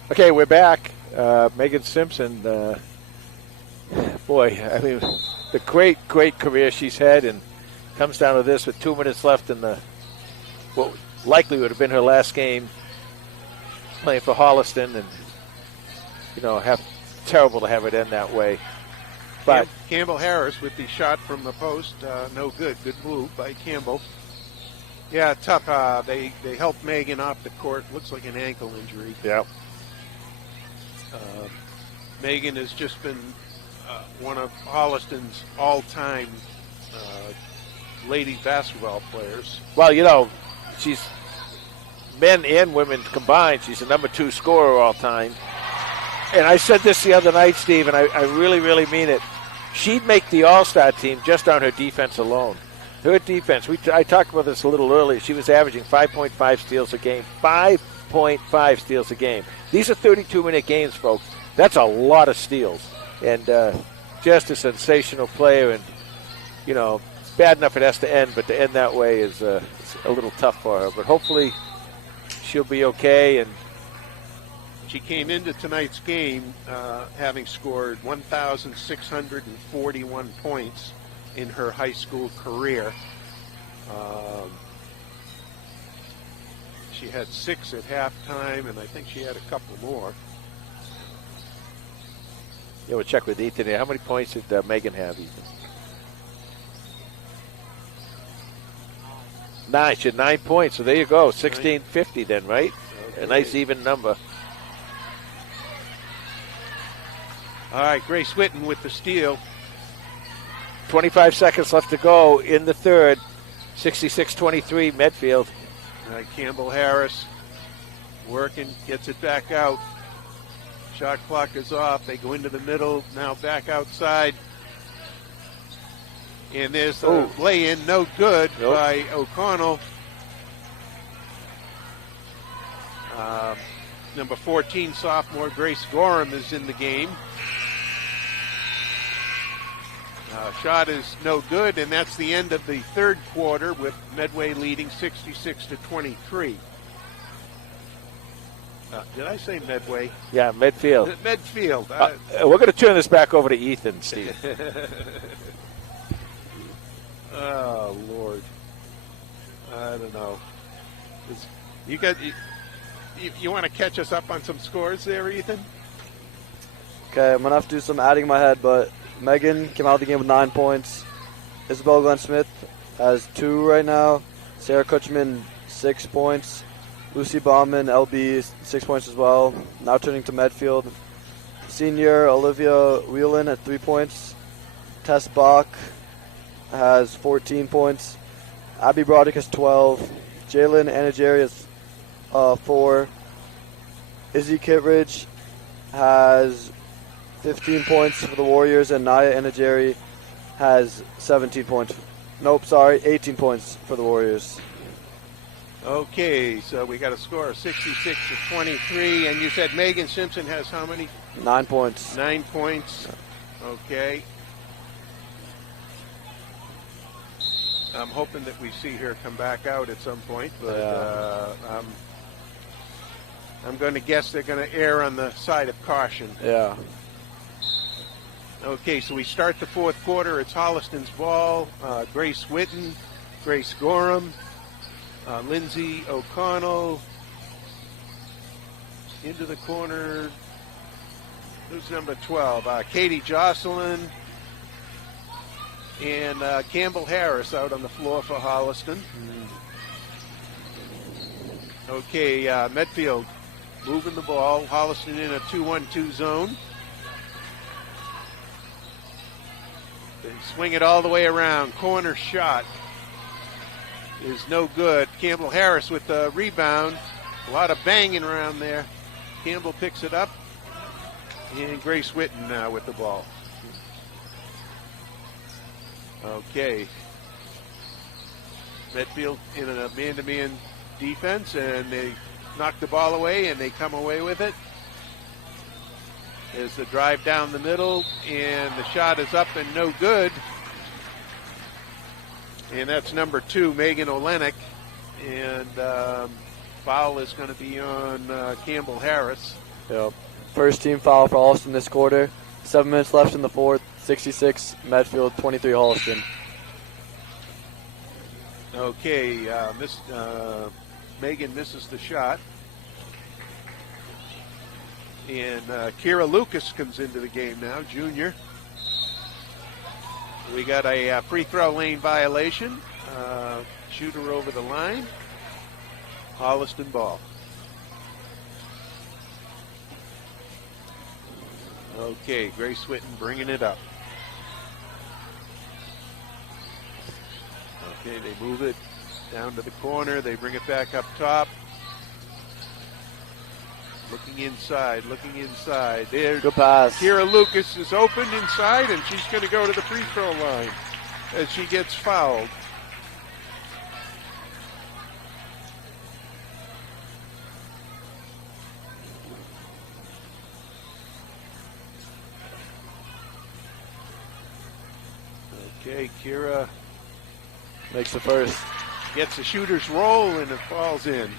Okay, we're back. Megan Simpson, boy, I mean, the great career she's had, and comes down to this with 2 minutes left in the what likely would have been her last game playing for Holliston, and terrible to have it end that way. But Campbell Harris with the shot from the post, no good. Good move by Campbell. Yeah, tough. They helped Megan off the court. Looks like an ankle injury. Yeah. Megan has just been one of Holliston's all-time lady basketball players. Well, she's men and women combined. She's the number 2 scorer all time. And I said this the other night, Steve, and I really, really mean it. She'd make the All-Star team just on her defense alone. Her defense, I talked about this a little earlier. She was averaging 5.5 steals a game. 5.5 steals a game. These are 32-minute games, folks. That's a lot of steals. And just a sensational player. And, you know, bad enough it has to end, but to end that way is a little tough for her. But hopefully she'll be okay. And she came into tonight's game having scored 1,641 points in her high school career. She had 6 at halftime, and I think she had a couple more. Yeah, we'll check with Ethan here. How many points did Megan have, Ethan? 9. She had 9 points, so there you go. 1650 then, right? Okay. A nice even number. All right, Grace Whitten with the steal. 25 seconds left to go in the third. 66-23, Medfield. All right, Campbell Harris working, gets it back out. Shot clock is off. They go into the middle, now back outside. And there's a lay-in, no good by O'Connell. Number 14, sophomore Grace Gorham is in the game. Shot is no good, and that's the end of the third quarter with Medway leading 66-23. Did I say Medway? Yeah, Medfield. Medfield. We're going to turn this back over to Ethan, Steve. Oh, Lord. I don't know. You want to catch us up on some scores there, Ethan? Okay, I'm going to have to do some adding in my head, but Megan came out of the game with 9 points. Isabel Glenn Smith has 2 right now. Sarah Kutchman, 6 points. Lucy Bauman, LB, 6 points as well. Now turning to Medfield. Senior Olivia Whelan at 3 points. Tess Bach has 14 points. Abby Broderick has 12. Jalen Anageri has 4. Izzy Kittredge has 15 points for the Warriors, and Naya Anageri has 17 points. 18 points for the Warriors. Okay, so we got a score of 66-23, and you said Megan Simpson has how many? 9 points. 9 points. Okay. I'm hoping that we see her come back out at some point, but I'm going to guess they're going to err on the side of caution. Yeah. Okay, so we start the fourth quarter. It's Holliston's ball. Grace Whitten, Grace Gorham, Lindsay O'Connell into the corner. Who's number 12? Katie Jocelyn and Campbell Harris out on the floor for Holliston. Okay, Medfield moving the ball. Holliston in a 2-1-2 zone. They swing it all the way around. Corner shot is no good. Campbell Harris with the rebound. A lot of banging around there. Campbell picks it up. And Grace Whitten now with the ball. Okay. Medfield in a man-to-man defense, and they knock the ball away, and they come away with it. There's the drive down the middle, and the shot is up and no good. And that's number 2, Megan Olenek. And foul is going to be on Campbell Harris. Yep. First team foul for Holliston this quarter. 7 minutes left in the fourth. 66 Medfield, 23 Holliston. Okay, Megan misses the shot. And Kira Lucas comes into the game now, junior. We got a free throw lane violation. Shooter over the line. Holliston ball. Okay, Grace Whitten bringing it up. Okay, they move it down to the corner. They bring it back up top. Looking inside. There, good pass. Kira Lucas is open inside, and she's going to go to the free throw line as she gets fouled. Okay, Kira makes the first. Gets a shooter's roll and it falls in.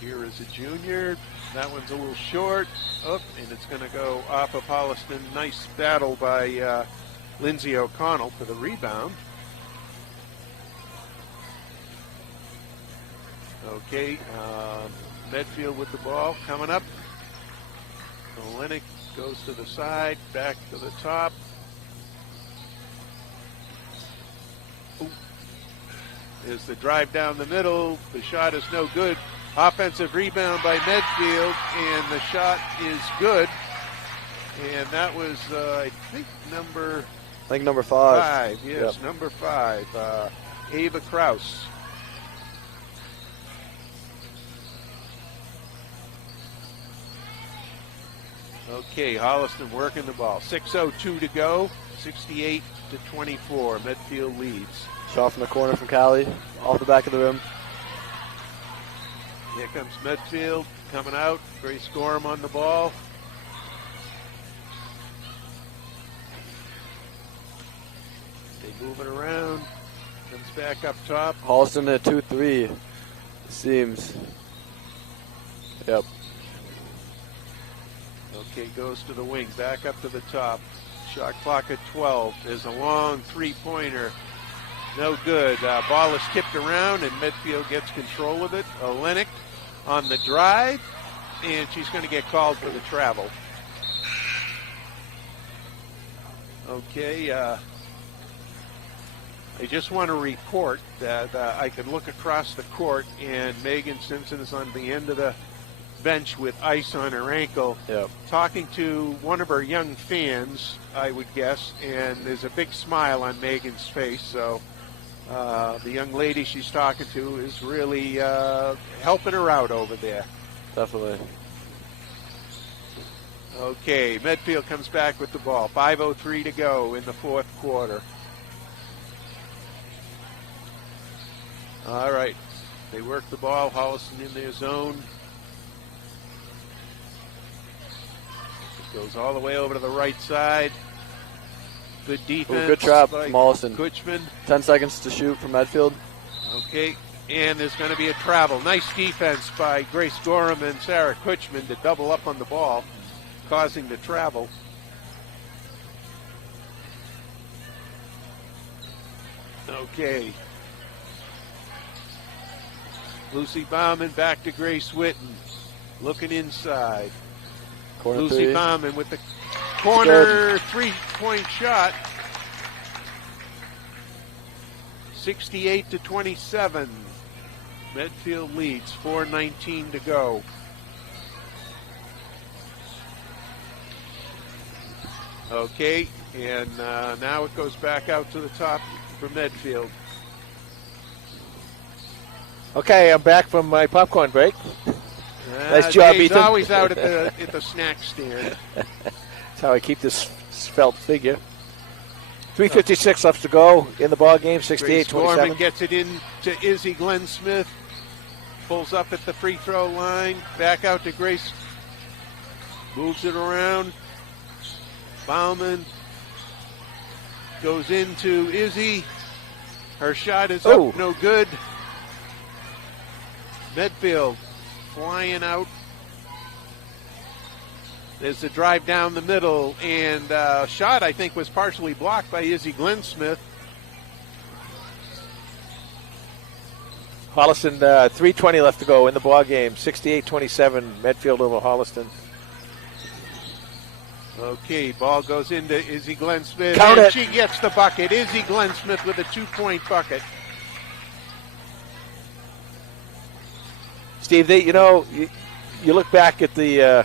Kira's a junior. That one's a little short. Up, and it's going to go off of Holliston. Nice battle by Lindsay O'Connell for the rebound. Okay, Medfield with the ball coming up. Olenek goes to the side, back to the top. Ooh. Is the drive down the middle. The shot is no good. Offensive rebound by Medfield, and the shot is good. And that was, I think, number 5. Yes, yep. Number 5, Ava Kraus. Okay, Holliston working the ball. 6:02 to go, 68-24. Medfield leads. Shot from the corner from Callie, off the back of the rim. Here comes Medfield coming out. Grace Gorham on the ball. They move it around. Comes back up top. Holliston at 2-3. It seems. Yep. Okay, goes to the wing. Back up to the top. Shot clock at 12. There's a long three-pointer. No good. Ball is tipped around, and Medfield gets control of it. Olenek on the drive, and she's going to get called for the travel. Okay, I just want to report that I could look across the court, and Megan Simpson is on the end of the bench with ice on her ankle, talking to one of her young fans, I would guess, and there's a big smile on Megan's face, so the young lady she's talking to is really helping her out over there. Definitely. Okay, Medfield comes back with the ball. 5:03 to go in the fourth quarter. All right, they work the ball. Holliston in their zone. It goes all the way over to the right side. Good defense. Good job from Holliston. Kutchman. 10 seconds to shoot from Medfield. Okay, and there's going to be a travel. Nice defense by Grace Gorham and Sarah Kutchman to double up on the ball, causing the travel. Okay. Lucy Bauman back to Grace Witten. Looking inside. Corner Lucy three. Bauman with the corner three-point shot. 68-27. Medfield leads. 4:19 to go. Okay, and now it goes back out to the top for Medfield. Okay, I'm back from my popcorn break. Nice job, Dave's Ethan. always out at the snack stand. That's how I keep this felt figure. 3:56 left to go in the ball game. Grace 68-27. Gorman gets it in to Izzy Glenn Smith. Pulls up at the free throw line. Back out to Grace. Moves it around. Bauman goes into Izzy. Her shot is up, no good. Medfield flying out. There's the drive down the middle, and shot, I think, was partially blocked by Izzy Glenn Smith. Holliston, 3:20 left to go in the ball game. 68-27, Medfield over Holliston. Okay, ball goes into Izzy Glenn Smith. Count and it. She gets the bucket. Izzy Glenn Smith with a 2-point bucket. Steve, you look back at the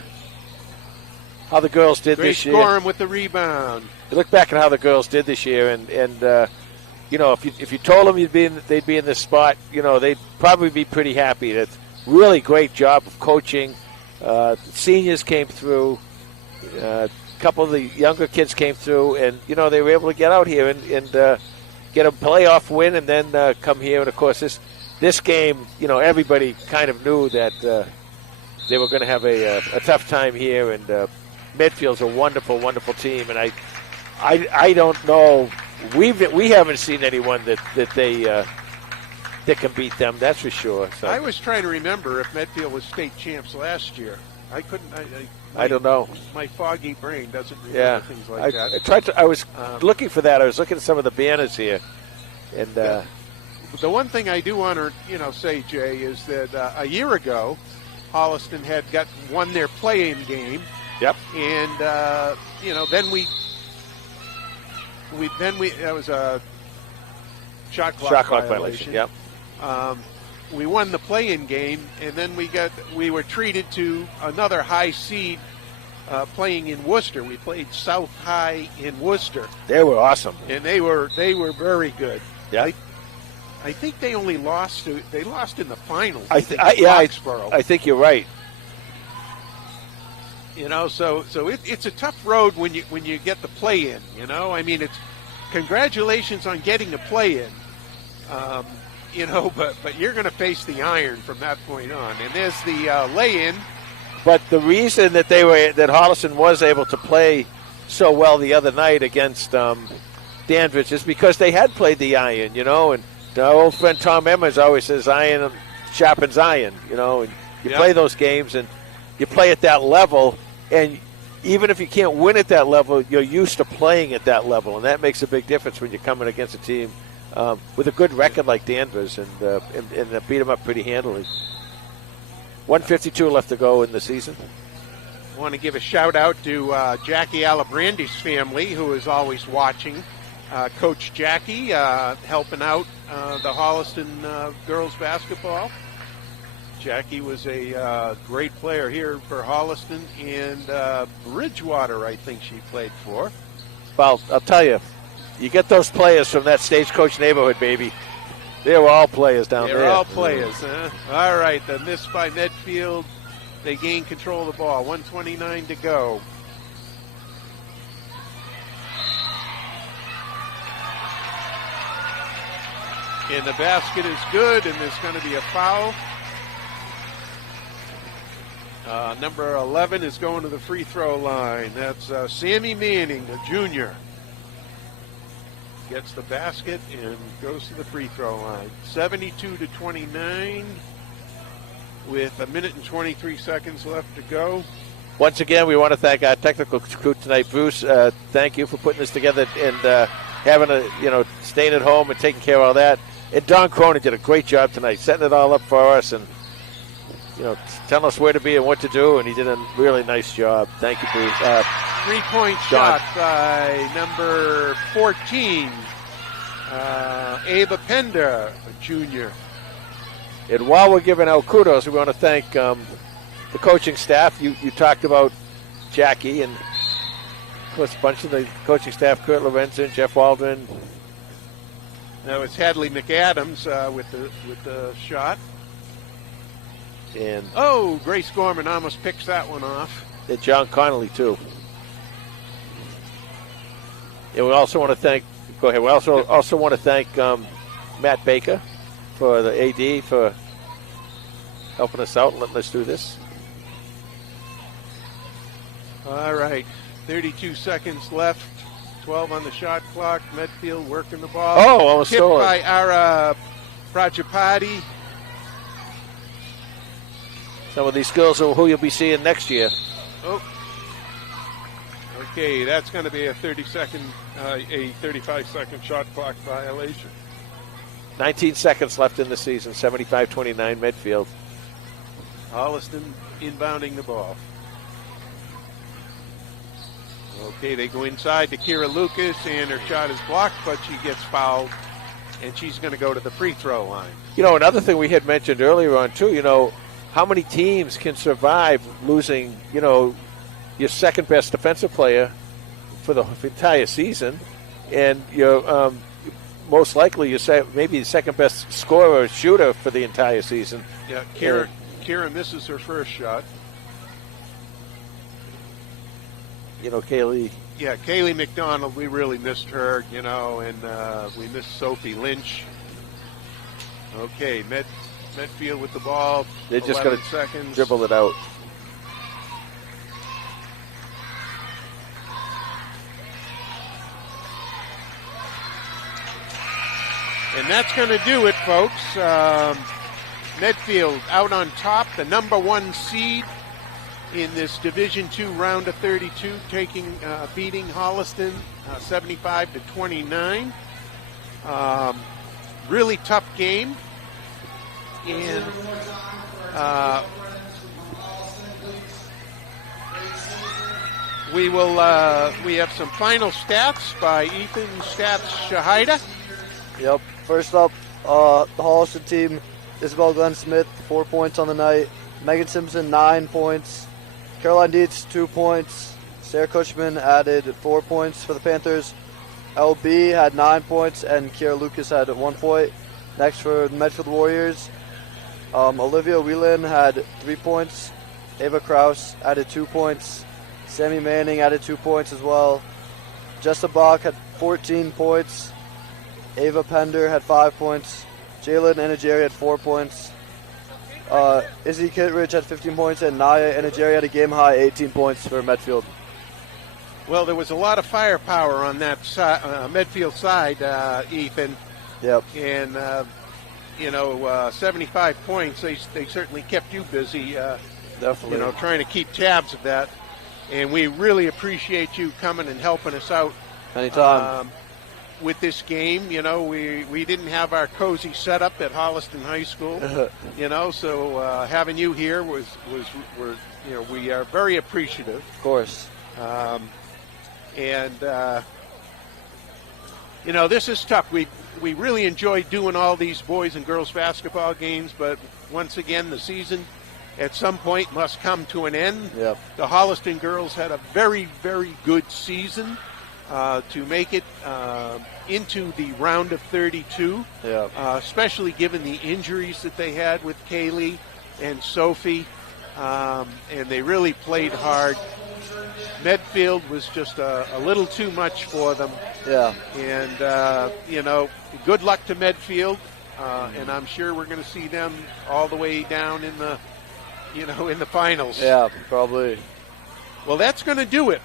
how the girls did Grace this year. Gorham with the rebound. You look back at how the girls did this year, and if you told them they'd be in this spot, they'd probably be pretty happy. That's really great job of coaching. Seniors came through. A couple of the younger kids came through, and they were able to get out here and get a playoff win, and then come here. And of course, this game, everybody kind of knew that they were going to have a tough time here. And Medfield's a wonderful, wonderful team. And I don't know. We haven't seen anyone that can beat them. That's for sure. So I was trying to remember if Medfield was state champs last year. I couldn't. I don't know. My foggy brain doesn't remember things like that. I was looking for that. I was looking at some of the banners here, and the one thing I do want to say, Jay, is that a year ago, Holliston had won their play-in game. Yep. And then we that was a shot clock violation. Yep. We won the play-in game, and then we were treated to another high seed playing in Worcester. We played South High in Worcester. They were awesome, and they were very good. Yeah. I think they only lost in the finals. I think you're right. So it's a tough road when you get the play-in. I mean, it's congratulations on getting the play-in. But you're going to face the iron from that point on. And there's the lay-in. But the reason that that Holliston was able to play so well the other night against Danvers is because they had played the iron, and our old friend Tom Emmons always says iron sharpens iron, and you play those games and you play at that level, and even if you can't win at that level, you're used to playing at that level, and that makes a big difference when you're coming against a team with a good record like Danvers and beat them up pretty handily. 1:52 left to go in the season. I want to give a shout out to Jackie Alabrandi's family, who is always watching. Coach Jackie helping out the Holliston girls basketball. Jackie was a great player here for Holliston, and Bridgewater, I think she played for. Well, I'll tell you, you get those players from that Stagecoach neighborhood, baby. They were all players down there. They're all players, huh? All right, the miss by Medfield. They gain control of the ball. 1:29 to go. And the basket is good, and there's going to be a foul. Number 11 is going to the free throw line. That's Sammy Manning, the junior. Gets the basket and goes to the free throw line. 72-29 with 1 minute and 23 seconds left to go. Once again, we want to thank our technical crew tonight. Bruce, thank you for putting this together and staying at home and taking care of all that. And Don Cronin did a great job tonight, setting it all up for us and, telling us where to be and what to do, and he did a really nice job. Thank you, Bruce. 3-point shot by number 14, Ava Pender, a junior. And while we're giving out kudos, we want to thank the coaching staff. You talked about Jackie and, of course, a bunch of the coaching staff, Kurt Lorenzen, Jeff Waldron. Now it's Hadley McAdams with the shot. And Grace Gorman almost picks that one off. And John Connolly, too. And we also want to thank, go ahead, we also want to thank Matt Baker for the AD for helping us out and letting us do this. All right, 32 seconds left, 12 on the shot clock. Medfield working the ball. Almost Tipped stolen. by Ara Prajapati. Some of these girls are who you'll be seeing next year. Okay, that's going to be a 35-second shot clock violation. 19 seconds left in the season, 75-29 Medfield. Holliston inbounding the ball. Okay, they go inside to Kira Lucas, and her shot is blocked, but she gets fouled, and she's going to go to the free throw line. Another thing we had mentioned earlier on, too, how many teams can survive losing, your second-best defensive player for the entire season, and you're most likely maybe the second-best scorer or shooter for the entire season. Yeah, Kira misses her first shot. Kaylee. Yeah, Kaylee McDonald, we really missed her, and we missed Sophie Lynch. Okay, Medfield with the ball. They're just going to dribble it out. And that's going to do it, folks. Medfield out on top, the number 1 seed in this Division II round of 32, beating Holliston 75-29. Really tough game. And we have some final stats by Ethan Stats Shahida. Yep. First up, the Holliston team, Isabel Glenn Smith, 4 points on the night. Megan Simpson, 9 points. Caroline Dietz, 2 points. Sarah Cushman added 4 points for the Panthers. LB had 9 points, and Kiara Lucas had 1 point. Next for the Medfield Warriors, Olivia Whelan had 3 points. Ava Kraus added 2 points. Sammy Manning added 2 points as well. Jessa Bach had 14 points. Ava Pender had 5 points. Jalen Enajeri had 4 points. Izzy Kittredge had 15 points, and Naya Enajeri had a game-high 18 points for Medfield. Well, there was a lot of firepower on that Medfield side, Ethan. Yep. And, 75 points, they certainly kept you busy, Definitely. trying to keep tabs of that. And we really appreciate you coming and helping us out. Anytime. With this game, we didn't have our cozy setup at Holliston High School, so having you here we are very appreciative. Of course. This is tough. We really enjoy doing all these boys and girls basketball games, but once again, the season at some point must come to an end. Yep. The Holliston girls had a very, very good season to make it into the round of 32, Yep. Especially given the injuries that they had with Kaylee and Sophie, and they really played hard. Medfield was just a little too much for them. Yeah. And, good luck to Medfield, and I'm sure we're going to see them all the way down in the finals. Yeah, probably. Well, that's going to do it.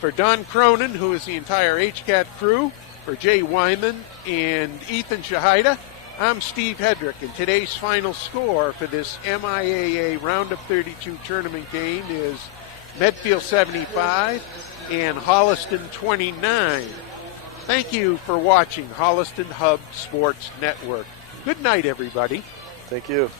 For Don Cronin, who is the entire HCAT crew, for Jay Wyman and Ethan Shahida, I'm Steve Hedrick, and today's final score for this MIAA Round of 32 tournament game is Medfield 75 and Holliston 29. Thank you for watching Holliston Hub Sports Network. Good night, everybody. Thank you.